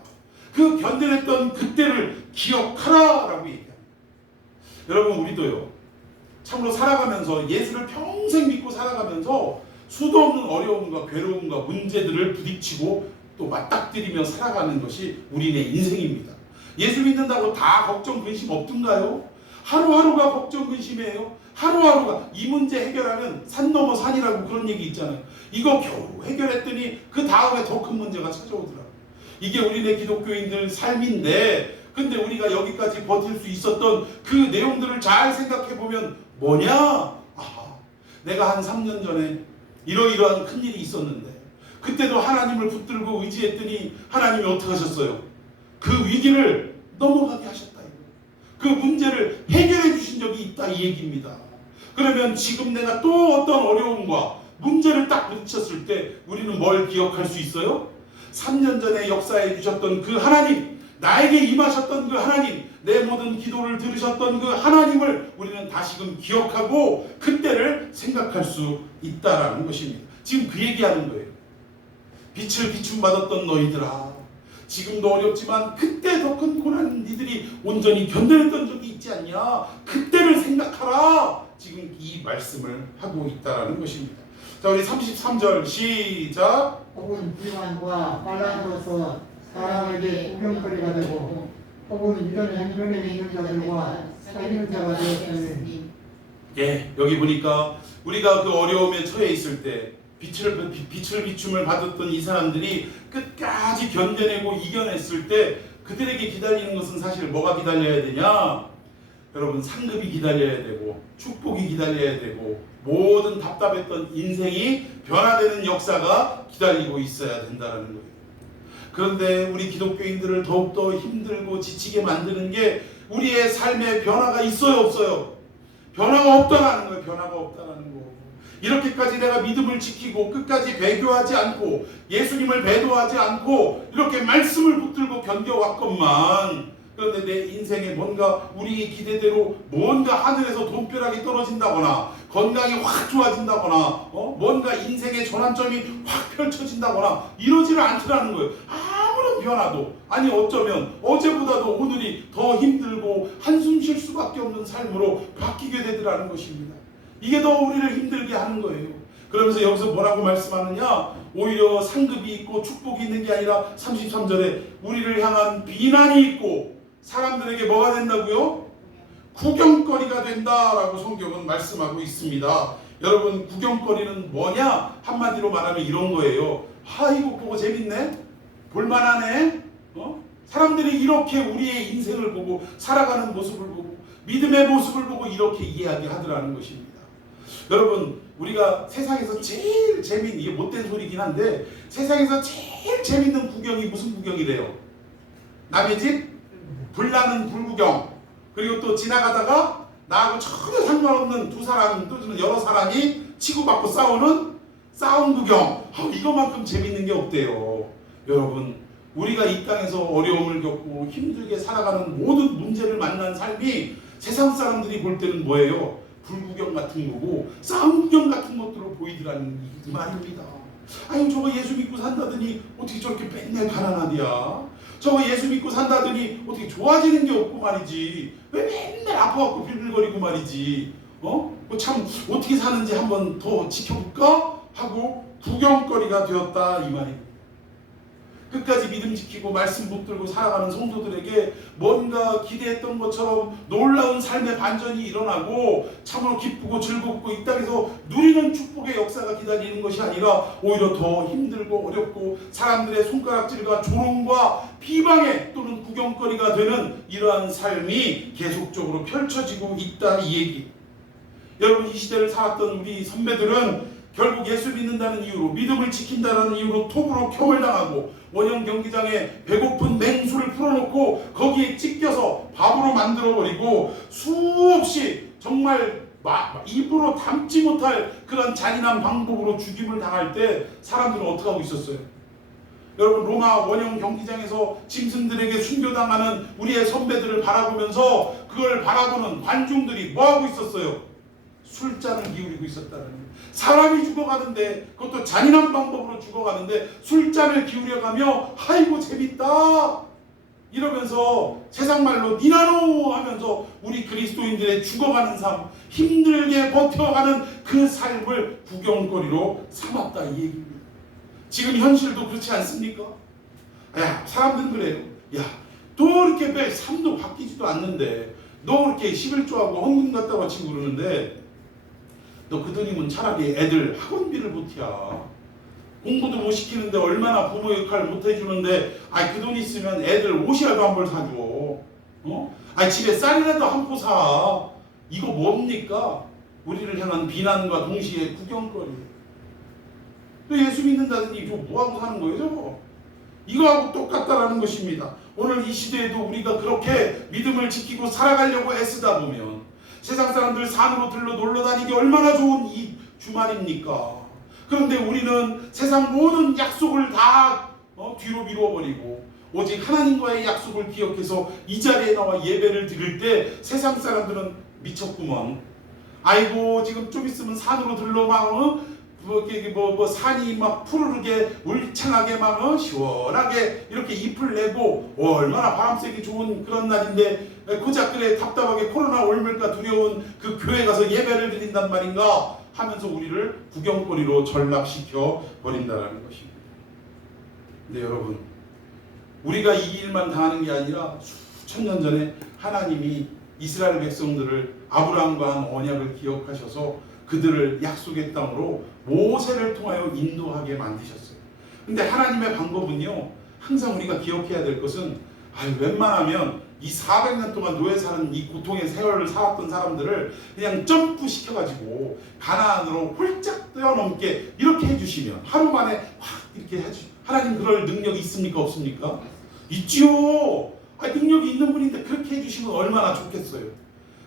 그 견뎌냈던 그때를 기억하라라고 얘기합니다. 여러분 우리도요, 참으로 살아가면서 예수를 평생 믿고 살아가면서 수도 없는 어려움과 괴로움과 문제들을 부딪히고 또 맞닥뜨리며 살아가는 것이 우리의 인생입니다. 예수 믿는다고 다 걱정 근심 없던가요? 하루하루가 걱정 근심이에요. 하루하루가 이 문제 해결하면 산 넘어 산이라고 그런 얘기 있잖아요. 이거 겨우 해결했더니 그 다음에 더 큰 문제가 찾아오더라고요. 이게 우리네 기독교인들 삶인데, 근데 우리가 여기까지 버틸 수 있었던 그 내용들을 잘 생각해보면 뭐냐? 내가 한 3년 전에 이러이러한 큰일이 있었는데 그때도 하나님을 붙들고 의지했더니 하나님이 어떻게 하셨어요? 그 위기를 넘어가게 하셨다. 그 문제를 해결해 주신 적이 있다 이 얘기입니다. 그러면 지금 내가 또 어떤 어려움과 문제를 딱 부딪혔을 때 우리는 뭘 기억할 수 있어요? 3년 전에 역사해 주셨던 그 하나님, 나에게 임하셨던 그 하나님, 내 모든 기도를 들으셨던 그 하나님을 우리는 다시금 기억하고 그때를 생각할 수 있다라는 것입니다. 지금 그 얘기하는 거예요. 빛을 비춤받았던 너희들아, 지금도 어렵지만 그때 더 큰 고난 니들이 온전히 견뎌냈던 적이 있지 않냐, 그때를 생각하라. 지금 이 말씀을 하고 있다라는 것입니다. 자, 우리 33절 시작. 혹은 비만과 환란으로서 사람에게 구경거리가 되고 혹은 이런 행편에 있는 자들과 사귀는 자가 되었으니. 예, 여기 보니까 우리가 그 어려움에 처해 있을 때 빛을 비춤을 받았던 이 사람들이 끝까지 견뎌내고 이겨냈을 때 그들에게 기다리는 것은 사실 뭐가 기다려야 되냐? 여러분, 상급이 기다려야 되고 축복이 기다려야 되고 모든 답답했던 인생이 변화되는 역사가 기다리고 있어야 된다는 거예요. 그런데 우리 기독교인들을 더욱더 힘들고 지치게 만드는 게 우리의 삶에 변화가 있어요, 없어요? 변화가 없다라는 거예요. 변화가 없다라는 거. 이렇게까지 내가 믿음을 지키고 끝까지 배교하지 않고 예수님을 배도하지 않고 이렇게 말씀을 붙들고 견뎌왔건만, 그런데 내 인생에 뭔가 우리의 기대대로 뭔가 하늘에서 돈벼락이 떨어진다거나 건강이 확 좋아진다거나 뭔가 인생의 전환점이 확 펼쳐진다거나 이러지를 않더라는 거예요. 아무런 변화도, 아니 어쩌면 어제보다도 오늘이 더 힘들고 한숨 쉴 수밖에 없는 삶으로 바뀌게 되더라는 것입니다. 이게 더 우리를 힘들게 하는 거예요. 그러면서 여기서 뭐라고 말씀하느냐, 오히려 상급이 있고 축복이 있는 게 아니라 33절에 우리를 향한 비난이 있고 사람들에게 뭐가 된다고요? 구경거리가 된다라고 성경은 말씀하고 있습니다. 여러분, 구경거리는 뭐냐? 한마디로 말하면 이런 거예요. 이거 보고 재밌네? 볼만하네? 사람들이 이렇게 우리의 인생을 보고 살아가는 모습을 보고 믿음의 모습을 보고 이렇게 이야기하더라는 것입니다. 여러분, 우리가 세상에서 제일 재밌는, 이게 못된 소리긴 한데 세상에서 제일 재밌는 구경이 무슨 구경이래요? 남의 집 불나는 불구경, 그리고 또 지나가다가 나하고 전혀 상관없는 두 사람 또는 여러 사람이 치고받고 싸우는 싸움 구경, 이거만큼 재밌는 게 없대요. 여러분, 우리가 이 땅에서 어려움을 겪고 힘들게 살아가는 모든 문제를 만난 삶이 세상 사람들이 볼 때는 뭐예요? 불구경 같은 거고 싸움 구경 같은 것들로 보이더라는 이 말입니다. 아니, 저거 예수 믿고 산다더니 어떻게 저렇게 맨날 가난하디야? 저거 예수 믿고 산다더니 어떻게 좋아지는 게 없고 말이지? 왜 맨날 아파갖고 빌빌거리고 말이지? 참 어떻게 사는지 한번 더 지켜볼까? 하고 구경거리가 되었다, 이 말입니다. 끝까지 믿음 지키고 말씀 붙들고 살아가는 성도들에게 뭔가 기대했던 것처럼 놀라운 삶의 반전이 일어나고 참으로 기쁘고 즐겁고 이 땅에서 누리는 축복의 역사가 기다리는 것이 아니라 오히려 더 힘들고 어렵고 사람들의 손가락질과 조롱과 비방에 또는 구경거리가 되는 이러한 삶이 계속적으로 펼쳐지고 있다, 이 얘기. 여러분, 이 시대를 살았던 우리 선배들은 결국 예수 믿는다는 이유로, 믿음을 지킨다는 이유로 톱으로 켬을 당하고 원형 경기장에 배고픈 맹수를 풀어놓고 거기에 찢겨서 밥으로 만들어버리고 수없이 정말 입으로 담지 못할 그런 잔인한 방법으로 죽임을 당할 때 사람들은 어떻게 하고 있었어요? 여러분, 로마 원형 경기장에서 짐승들에게 순교당하는 우리의 선배들을 바라보면서 그걸 바라보는 관중들이 뭐하고 있었어요? 술잔을 기울이고 있었다는 거예요. 사람이 죽어가는데, 그것도 잔인한 방법으로 죽어가는데 술잔을 기울여가며 아이고 재밌다 이러면서 세상 말로 니나노 하면서 우리 그리스도인들의 죽어가는 삶, 힘들게 버텨가는 그 삶을 구경거리로 삼았다, 이 얘기입니다. 지금 현실도 그렇지 않습니까? 사람들은 그래요. 또 이렇게 매 삶도 바뀌지도 않는데 너 이렇게 11조하고 헌금 갖다가 치고 그러는데 너 그 돈이면 차라리 애들 학원비를 못이야. 공부도 못 시키는데 얼마나 부모 역할을 못 해주는데 그 돈 있으면 애들 옷이라도 한 벌 사줘. 집에 쌀이라도 한 포 사. 이거 뭡니까? 우리를 향한 비난과 동시에 구경거리. 또 예수 믿는다더니 이거 뭐하고 사는 거예요, 저거? 이거하고 똑같다라는 것입니다. 오늘 이 시대에도 우리가 그렇게 믿음을 지키고 살아가려고 애쓰다 보면 세상 사람들 산으로 들러 놀러 다니기 얼마나 좋은 이 주말입니까? 그런데 우리는 세상 모든 약속을 다 뒤로 미루어버리고 오직 하나님과의 약속을 기억해서 이 자리에 나와 예배를 드릴 때 세상 사람들은 미쳤구먼. 아이고 지금 좀 있으면 산으로 들러 막 산이 막 푸르르게 울창하게 막 시원하게 이렇게 잎을 내고 얼마나 바람 쐬기 좋은 그런 날인데 고작 그래 답답하게 코로나 올물까 두려운 그 교회 가서 예배를 드린단 말인가 하면서 우리를 구경거리로 전락시켜 버린다는 것입니다. 근데 여러분, 우리가 이 일만 당하는 게 아니라 수천 년 전에 하나님이 이스라엘 백성들을 아브라함과 한 언약을 기억하셔서 그들을 약속의 땅으로 모세를 통하여 인도하게 만드셨어요. 근데 하나님의 방법은요, 항상 우리가 기억해야 될 것은 웬만하면 이 400년 동안 노예 사는 이 고통의 세월을 살았던 사람들을 그냥 점프 시켜가지고 가나안으로 홀짝 뛰어넘게 이렇게 해주시면 하루 만에 확 이렇게 해주시면 하나님 그럴 능력이 있습니까 없습니까? 있지요. 능력이 있는 분인데 그렇게 해주시면 얼마나 좋겠어요.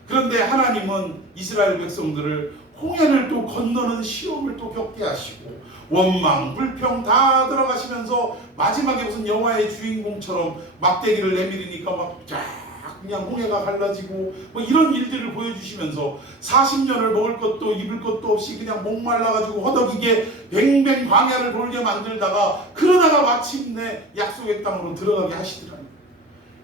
그런데 하나님은 이스라엘 백성들을 홍해를 또 건너는 시험을 또 겪게 하시고 원망, 불평 다 들어가시면서 마지막에 무슨 영화의 주인공처럼 막대기를 내밀으니까 막 그냥 홍해가 갈라지고 이런 일들을 보여주시면서 40년을 먹을 것도 입을 것도 없이 그냥 목말라가지고 허덕이게 뱅뱅 광야를 돌게 만들다가 그러다가 마침내 약속의 땅으로 들어가게 하시더라고요.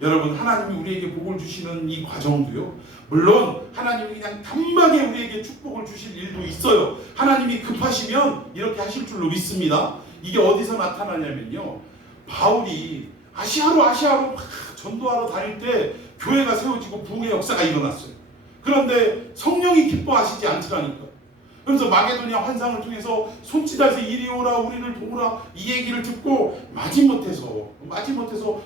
여러분, 하나님이 우리에게 복을 주시는 이 과정도요, 물론 하나님이 그냥 단박에 우리에게 축복을 주실 일도 있어요. 하나님이 급하시면 이렇게 하실 줄로 믿습니다. 이게 어디서 나타나냐면요, 바울이 아시아로 전도하러 다닐 때 교회가 세워지고 부흥의 역사가 일어났어요. 그런데 성령이 기뻐하시지 않더라니까. 그래서 마게도냐 환상을 통해서 손짓해서 이리 오라 우리를 도우라 이 얘기를 듣고 마지못해서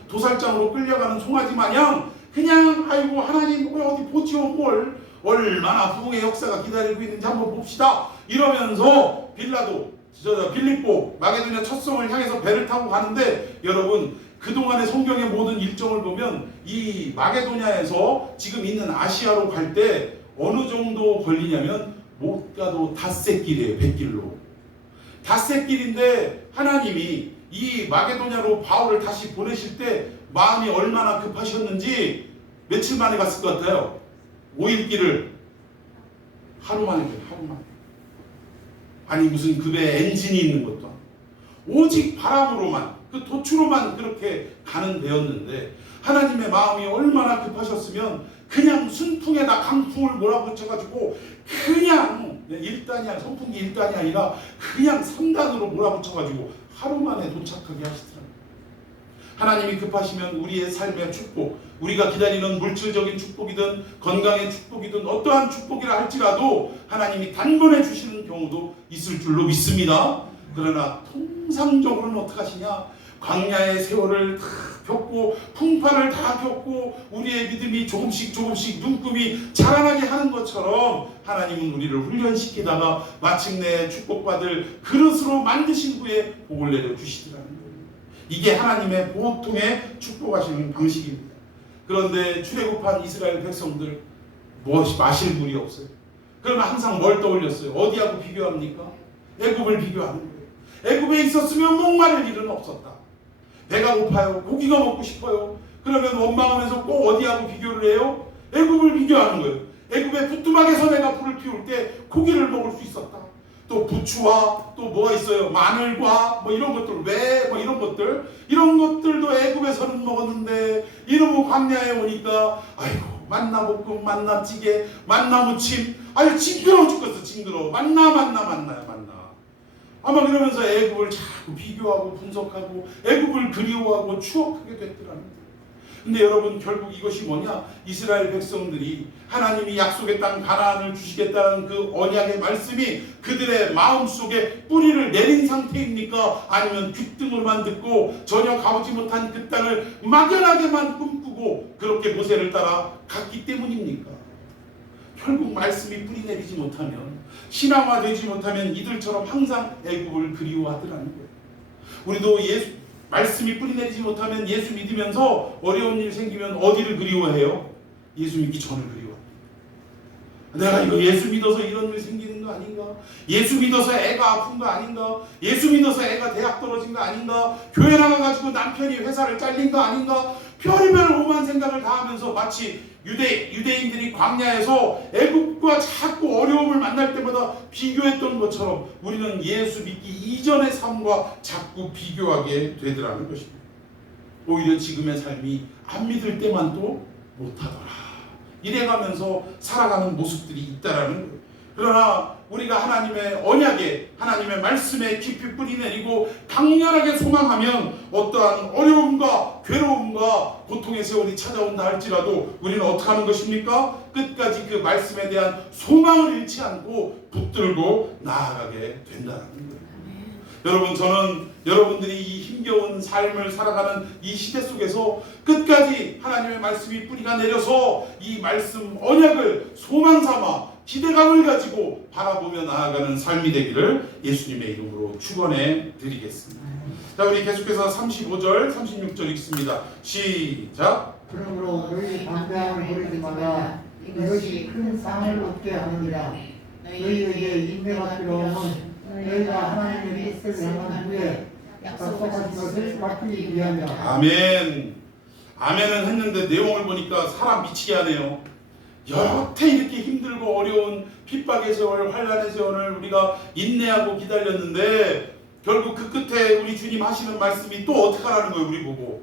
도살장으로 끌려가는 송아지 마냥 그냥 아이고 하나님 어디 보지요 뭘 얼마나 부흥의 역사가 기다리고 있는지 한번 봅시다 이러면서 빌립보 마게도냐 첫 성을 향해서 배를 타고 가는데, 여러분 그동안의 성경의 모든 일정을 보면 이 마게도냐에서 지금 있는 아시아로 갈 때 어느 정도 걸리냐면 못 가도 닷새길이에요. 100길로 닷새길인데 하나님이 이 마게도냐로 바울을 다시 보내실 때 마음이 얼마나 급하셨는지 며칠 만에 갔을 것 같아요. 5일 길을 하루 만에. 아니 무슨 그 배에 엔진이 있는 것도 아니고 오직 바람으로만 그 도추로만 그렇게 가는 배였는데 하나님의 마음이 얼마나 급하셨으면 그냥 순풍에다 강풍을 몰아붙여가지고 그냥 1단이 선풍기 1단이 아니라 그냥 3단으로 몰아붙여가지고 하루 만에 도착하게 하시더라고요. 하나님이 급하시면 우리의 삶의 축복, 우리가 기다리는 물질적인 축복이든 건강의 축복이든 어떠한 축복이라 할지라도 하나님이 단번에 주시는 경우도 있을 줄로 믿습니다. 그러나 통상적으로는 어떻게 하시냐? 광야의 세월을 다 겪고 풍파를 다 겪고 우리의 믿음이 조금씩 눈금이 자라나게 하는 것처럼 하나님은 우리를 훈련시키다가 마침내 축복받을 그릇으로 만드신 후에 복을 내려주시더라는 거예요. 이게 하나님의 보통의 축복하시는 방식입니다. 그런데 출애굽한 이스라엘 백성들 무엇이 마실 물이 없어요. 그러면 항상 뭘 떠올렸어요? 어디하고 비교합니까? 애굽을 비교하는 거예요. 애굽에 있었으면 목마를 일은 없었다. 배가 고파요. 고기가 먹고 싶어요. 그러면 원망하면서 꼭 어디하고 비교를 해요? 애굽을 비교하는 거예요. 애굽의 부뚜막에서 내가 불을 피울 때 고기를 먹을 수 있었다. 또 부추와 또 뭐가 있어요? 마늘과 이런 것들, 이런 것들도 애굽에서는 먹었는데 이놈의 광야에 오니까 아이고 만나볶음, 만나찌개, 만나무침, 징그러워 죽겠어. 징그러워. 만나요. 아마 그러면서 애굽을 자꾸 비교하고 분석하고 애굽을 그리워하고 추억하게 됐더라는 거예요. 근데 여러분 결국 이것이 뭐냐? 이스라엘 백성들이 하나님이 약속의 땅 가나안을 주시겠다는 그 언약의 말씀이 그들의 마음속에 뿌리를 내린 상태입니까? 아니면 귓등으로만 듣고 전혀 가보지 못한 그 땅을 막연하게만 꿈꾸고 그렇게 모세를 따라 갔기 때문입니까? 결국 말씀이 뿌리 내리지 못하면, 신앙화되지 못하면 이들처럼 항상 애굽을 그리워하더라는 거예요. 우리도 말씀이 뿌리 내리지 못하면 예수 믿으면서 어려운 일 생기면 어디를 그리워해요? 예수 믿기 전을 그리워합니다. 내가 이거 예수 믿어서 이런 일 생기는 거 아닌가? 예수 믿어서 애가 아픈 거 아닌가? 예수 믿어서 애가 대학 떨어진 거 아닌가? 교회 나가가지고 남편이 회사를 잘린 거 아닌가? 별의별 오만 생각을 다 하면서 마치 유대인들이 광야에서 애국과 자꾸 어려움을 만날 때마다 비교했던 것처럼 우리는 예수 믿기 이전의 삶과 자꾸 비교하게 되더라는 것입니다. 오히려 지금의 삶이 안 믿을 때만 또 못하더라. 이래가면서 살아가는 모습들이 있다라는 거예요. 그러나 우리가 하나님의 언약에, 하나님의 말씀에 깊이 뿌리 내리고 강렬하게 소망하면 어떠한 어려움과 괴로움과 고통의 세월이 찾아온다 할지라도 우리는 어떻게 하는 것입니까? 끝까지 그 말씀에 대한 소망을 잃지 않고 붙들고 나아가게 된다는 거예요. 여러분, 저는 여러분들이 이 힘겨운 삶을 살아가는 이 시대 속에서 끝까지 하나님의 말씀이 뿌리가 내려서 이 말씀 언약을 소망 삼아 기대감을 가지고 바라보며 나아가는 삶이 되기를 예수님의 이름으로 축원해 드리겠습니다. 자, 우리 계속해서 35절, 36절 읽습니다. 시작. 그러므로 너희 담대함을 버리지 말라. 이것이 큰 상을 얻게 하느니라. 너희에게 인내가 필요함은 너희가 하나님의 뜻을 향한 후에 약속하신 것을 맡기기 위함이라. 아멘. 아멘은 했는데 내용을 보니까 사람 미치게 하네요. 여태 이렇게 힘들고 어려운 핍박의 세월, 환난의 세월을 우리가 인내하고 기다렸는데 결국 그 끝에 우리 주님 하시는 말씀이 또 어떻게 하라는 거예요. 우리 보고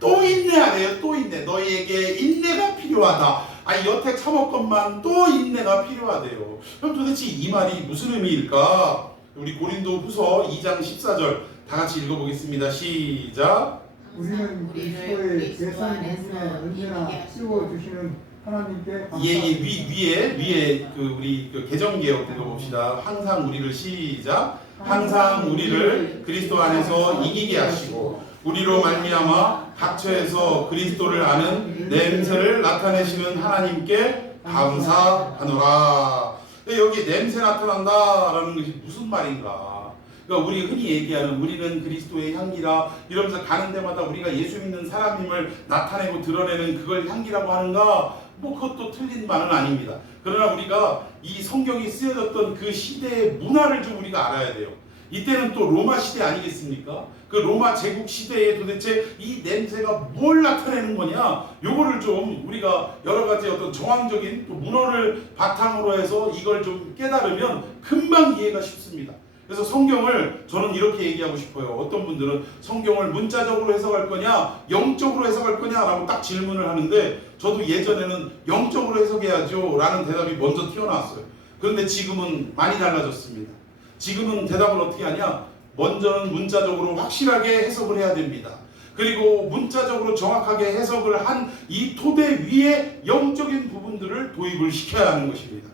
또 인내하래요. 또 인내. 너희에게 인내가 필요하다. 여태 참았건만 또 인내가 필요하대요. 그럼 도대체 이 말이 무슨 의미일까? 우리 고린도 후서 2장 14절 다 같이 읽어보겠습니다. 시작. 우리는 그리스도의 제사장 행진에 언제나 씌워주시는 하나님께 위에 우리 개정개혁 읽어봅시다. 항상 우리를 시작. 항상 우리를 그리스도 안에서 이기게 하시고 우리로 말미암아 각처에서 그리스도를 아는 냄새를 나타내시는 하나님께 감사하노라. 여기 냄새 나타난다라는 것이 무슨 말인가? 그러니까 우리 흔히 얘기하는 우리는 그리스도의 향기라 이러면서 가는 데마다 우리가 예수 믿는 사람임을 나타내고 드러내는 그걸 향기라고 하는가? 그것도 틀린 말은 아닙니다. 그러나 우리가 이 성경이 쓰여졌던 그 시대의 문화를 좀 우리가 알아야 돼요. 이때는 또 로마 시대 아니겠습니까? 그 로마 제국 시대에 도대체 이 냄새가 뭘 나타내는 거냐? 요거를 좀 우리가 여러 가지 어떤 정황적인 또 문헌을 바탕으로 해서 이걸 좀 깨달으면 금방 이해가 쉽습니다. 그래서 성경을 저는 이렇게 얘기하고 싶어요. 어떤 분들은 성경을 문자적으로 해석할 거냐, 영적으로 해석할 거냐 라고 딱 질문을 하는데 저도 예전에는 영적으로 해석해야죠 라는 대답이 먼저 튀어나왔어요. 그런데 지금은 많이 달라졌습니다. 지금은 대답을 어떻게 하냐? 먼저는 문자적으로 확실하게 해석을 해야 됩니다. 그리고 문자적으로 정확하게 해석을 한 이 토대 위에 영적인 부분들을 도입을 시켜야 하는 것입니다.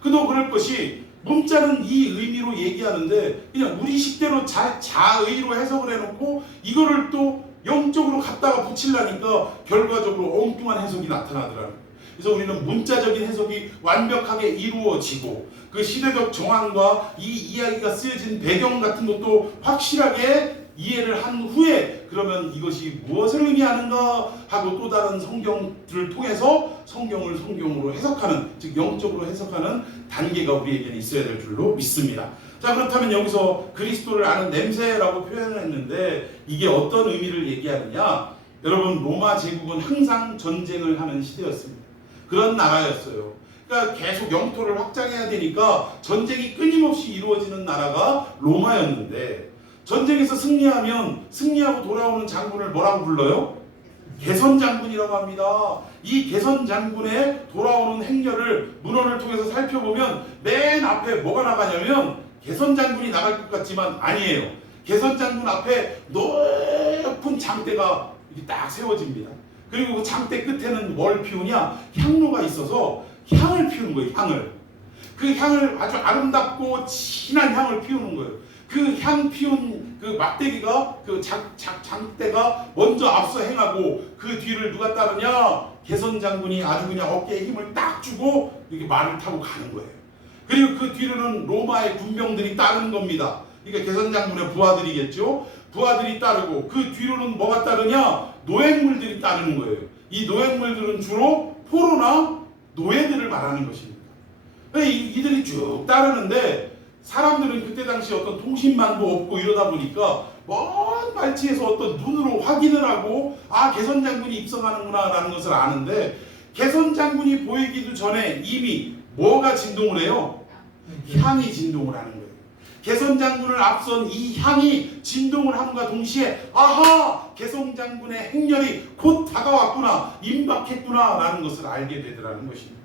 그도 그럴 것이 문자는 이 의미로 얘기하는데 그냥 우리 식대로 자의로 해석을 해놓고 이거를 또 영적으로 갖다가 붙이려니까 결과적으로 엉뚱한 해석이 나타나더라고요. 그래서 우리는 문자적인 해석이 완벽하게 이루어지고 그 시대적 정황과 이 이야기가 쓰여진 배경 같은 것도 확실하게 이해를 한 후에 그러면 이것이 무엇을 의미하는가 하고 또 다른 성경들을 통해서 성경을 성경으로 해석하는, 즉 영적으로 해석하는 단계가 우리에게는 있어야 될 줄로 믿습니다. 자, 그렇다면 여기서 그리스도를 아는 냄새라고 표현을 했는데 이게 어떤 의미를 얘기하느냐? 여러분, 로마 제국은 항상 전쟁을 하는 시대였습니다. 그런 나라였어요. 그러니까 계속 영토를 확장해야 되니까 전쟁이 끊임없이 이루어지는 나라가 로마였는데 전쟁에서 승리하고 돌아오는 장군을 뭐라고 불러요? 개선장군이라고 합니다. 이 개선장군의 돌아오는 행렬을 문헌을 통해서 살펴보면 맨 앞에 뭐가 나가냐면 개선장군이 나갈 것 같지만 아니에요. 개선장군 앞에 높은 장대가 이렇게 딱 세워집니다. 그리고 그 장대 끝에는 뭘 피우냐? 향로가 있어서 향을 피우는 거예요. 향을. 그 향을 아주 아름답고 진한 향을 피우는 거예요. 그 향 피운 그 막대기가 그 장대가 먼저 앞서 행하고 그 뒤를 누가 따르냐? 개선장군이 아주 그냥 어깨에 힘을 딱 주고 이렇게 말을 타고 가는 거예요. 그리고 그 뒤로는 로마의 군병들이 따르는 겁니다. 그러니까 개선장군의 부하들이겠죠. 부하들이 따르고 그 뒤로는 뭐가 따르냐? 노획물들이 따르는 거예요. 이 노획물들은 주로 포로나 노예들을 말하는 것입니다. 이들이 쭉 따르는데 사람들은 그때 당시 어떤 통신망도 없고 이러다 보니까 먼 발치에서 어떤 눈으로 확인을 하고 개선 장군이 입성하는구나 라는 것을 아는데, 개선 장군이 보이기도 전에 이미 뭐가 진동을 해요? 향이 진동을 하는 거예요. 개선 장군을 앞선 이 향이 진동을 함과 동시에 개선 장군의 행렬이 곧 다가왔구나, 임박했구나 라는 것을 알게 되더라는 것입니다.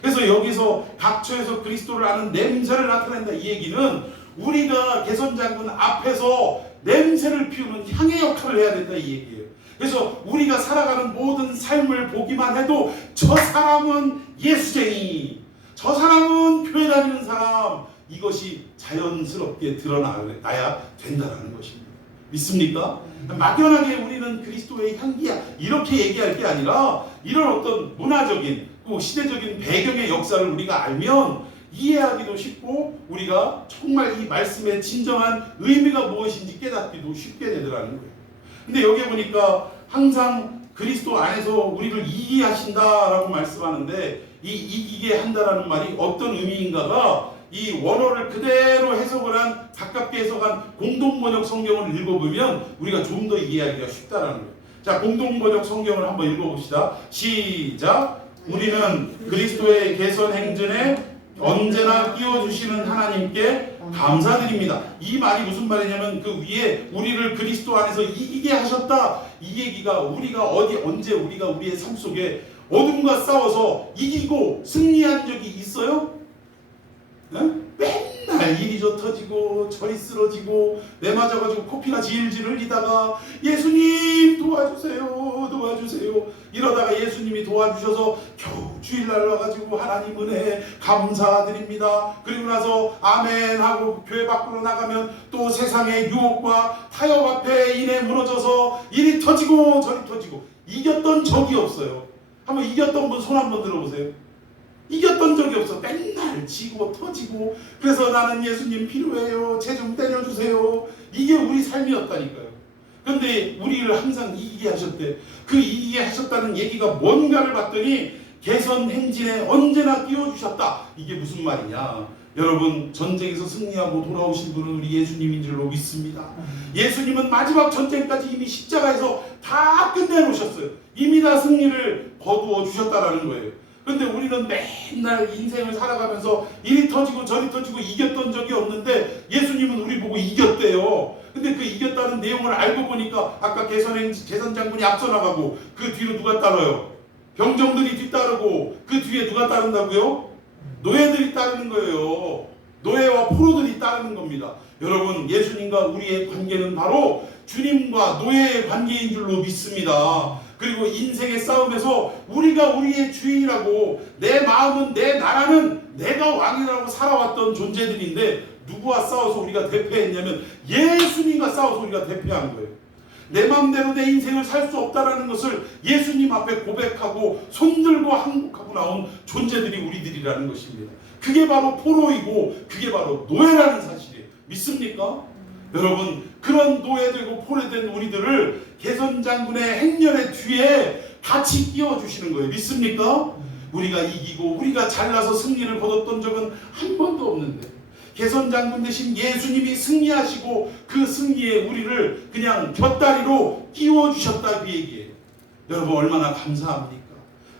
그래서 여기서 각처에서 그리스도를 아는 냄새를 나타낸다, 이 얘기는 우리가 개선 장군 앞에서 냄새를 피우는 향의 역할을 해야 된다, 이 얘기예요. 그래서 우리가 살아가는 모든 삶을 보기만 해도 저 사람은 예수쟁이, 저 사람은 교회 다니는 사람, 이것이 자연스럽게 드러나야 된다는 것입니다. 믿습니까? 막연하게 우리는 그리스도의 향기야 이렇게 얘기할 게 아니라, 이런 어떤 문화적인 시대적인 배경의 역사를 우리가 알면 이해하기도 쉽고, 우리가 정말 이 말씀의 진정한 의미가 무엇인지 깨닫기도 쉽게 되더라는 거예요. 근데 여기 보니까 항상 그리스도 안에서 우리를 이기게 하신다라고 말씀하는데, 이 이기게 한다라는 말이 어떤 의미인가가, 이 원어를 그대로 해석을 한, 가깝게 해석한 공동번역 성경을 읽어보면 우리가 좀 더 이해하기가 쉽다라는 거예요. 자, 공동번역 성경을 한번 읽어봅시다. 시작. 우리는 그리스도의 개선 행전에 언제나 끼워주시는 하나님께 감사드립니다. 이 말이 무슨 말이냐면, 그 위에 우리를 그리스도 안에서 이기게 하셨다, 이 얘기가 우리가 언제 우리가 우리의 삶 속에 어둠과 싸워서 이기고 승리한 적이 있어요? 네? 맨날 이리 저 터지고 저리 쓰러지고 내 맞아가지고 코피가 질질 흘리다가 예수님 도와주세요 도와주세요 이러다가 예수님이 도와주셔서 겨우 주일날 와가지고 하나님 은혜 감사드립니다. 그리고 나서 아멘 하고 교회 밖으로 나가면 또 세상의 유혹과 타협 앞에 인해 무너져서 이리 터지고 저리 터지고 이겼던 적이 없어요. 한번 이겼던 분 손 한번 들어보세요. 이겼던 적이 없어. 맨날 지고 터지고, 그래서 나는 예수님 필요해요, 쟤 좀 때려주세요, 이게 우리 삶이었다니까요. 그런데 우리를 항상 이기게 하셨대. 그 이기게 하셨다는 얘기가 뭔가를 봤더니 개선 행진에 언제나 끼워주셨다. 이게 무슨 말이냐? 여러분, 전쟁에서 승리하고 돌아오신 분은 우리 예수님인 줄로 믿습니다. 예수님은 마지막 전쟁까지 이미 십자가에서 다 끝내놓으셨어요. 이미 다 승리를 거두어 주셨다라는 거예요. 근데 우리는 맨날 인생을 살아가면서 이리 터지고 저리 터지고 이겼던 적이 없는데, 예수님은 우리 보고 이겼대요. 근데 그 이겼다는 내용을 알고 보니까 아까 개선 장군이 앞서 나가고 그 뒤로 누가 따라요? 병정들이 뒤따르고 그 뒤에 누가 따른다고요? 노예들이 따르는 거예요. 노예와 포로들이 따르는 겁니다. 여러분, 예수님과 우리의 관계는 바로 주님과 노예의 관계인 줄로 믿습니다. 그리고 인생의 싸움에서 우리가 우리의 주인이라고, 내 마음은, 내 나라는 내가 왕이라고 살아왔던 존재들인데, 누구와 싸워서 우리가 대패했냐면 예수님과 싸워서 우리가 대패한 거예요. 내 마음대로 내 인생을 살 수 없다라는 것을 예수님 앞에 고백하고 손들고 항복하고 나온 존재들이 우리들이라는 것입니다. 그게 바로 포로이고 그게 바로 노예라는 사실이에요. 믿습니까? 여러분, 그런 노예되고 포로된 우리들을 개선 장군의 행렬의 뒤에 같이 끼워주시는 거예요. 믿습니까? 우리가 이기고 우리가 잘나서 승리를 거뒀던 적은 한 번도 없는데, 개선 장군 대신 예수님이 승리하시고 그 승리에 우리를 그냥 곁다리로 끼워주셨다, 그 얘기예요. 여러분, 얼마나 감사합니까?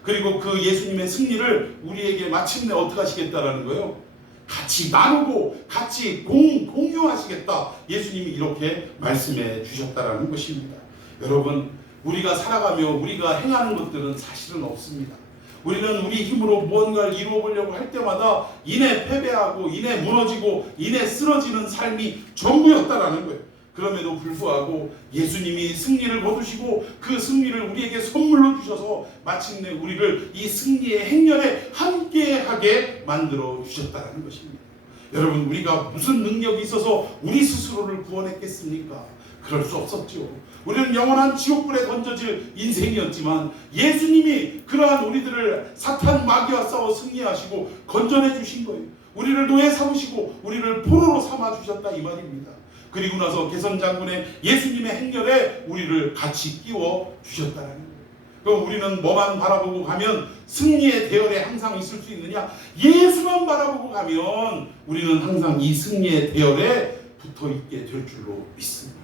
그리고 그 예수님의 승리를 우리에게 마침내 어떻게 하시겠다라는 거예요? 같이 나누고 같이 공유하시겠다, 예수님이 이렇게 말씀해 주셨다라는 것입니다. 여러분, 우리가 살아가며 우리가 행하는 것들은 사실은 없습니다. 우리는 우리 힘으로 무언가를 이루어 보려고 할 때마다 이내 패배하고 이내 무너지고 이내 쓰러지는 삶이 전부였다라는 거예요. 그럼에도 불구하고 예수님이 승리를 거두시고 그 승리를 우리에게 선물로 주셔서 마침내 우리를 이 승리의 행렬에 함께하게 만들어 주셨다는 것입니다. 여러분, 우리가 무슨 능력이 있어서 우리 스스로를 구원했겠습니까? 그럴 수 없었죠. 우리는 영원한 지옥불에 던져질 인생이었지만 예수님이 그러한 우리들을 사탄 마귀와 싸워 승리하시고 건져내 주신 거예요. 우리를 노예 삼으시고 우리를 포로로 삼아 주셨다, 이 말입니다. 그리고 나서 개선 장군의 예수님의 행렬에 우리를 같이 끼워 주셨다는 거예요. 그럼 우리는 뭐만 바라보고 가면 승리의 대열에 항상 있을 수 있느냐? 예수만 바라보고 가면 우리는 항상 이 승리의 대열에 붙어 있게 될 줄로 믿습니다.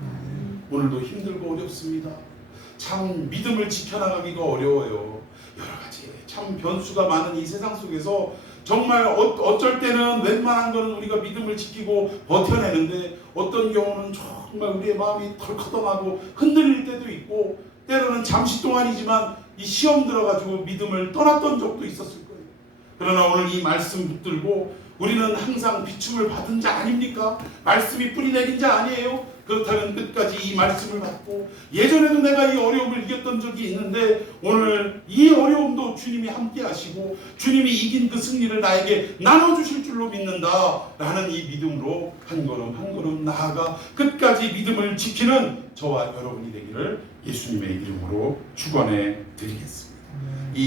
오늘도 힘들고 어렵습니다. 참 믿음을 지켜나가기가 어려워요. 여러 가지 참 변수가 많은 이 세상 속에서 정말 어쩔 때는 웬만한 거는 우리가 믿음을 지키고 버텨내는데 어떤 경우는 정말 우리의 마음이 덜커덩하고 흔들릴 때도 있고 때로는 잠시 동안이지만 이 시험 들어가지고 믿음을 떠났던 적도 있었을 거예요. 그러나 오늘 이 말씀 붙들고 우리는 항상 비춤을 받은 자 아닙니까? 말씀이 뿌리 내린 자 아니에요? 그렇다면 끝까지 이 말씀을 받고 예전에도 내가 이 어려움을 이겼던 적이 있는데 오늘 이 어려움도 주님이 함께 하시고 주님이 이긴 그 승리를 나에게 나눠주실 줄로 믿는다 라는 이 믿음으로 한 걸음 한 걸음 나아가 끝까지 믿음을 지키는 저와 여러분이 되기를 예수님의 이름으로 축원해 드리겠습니다. 이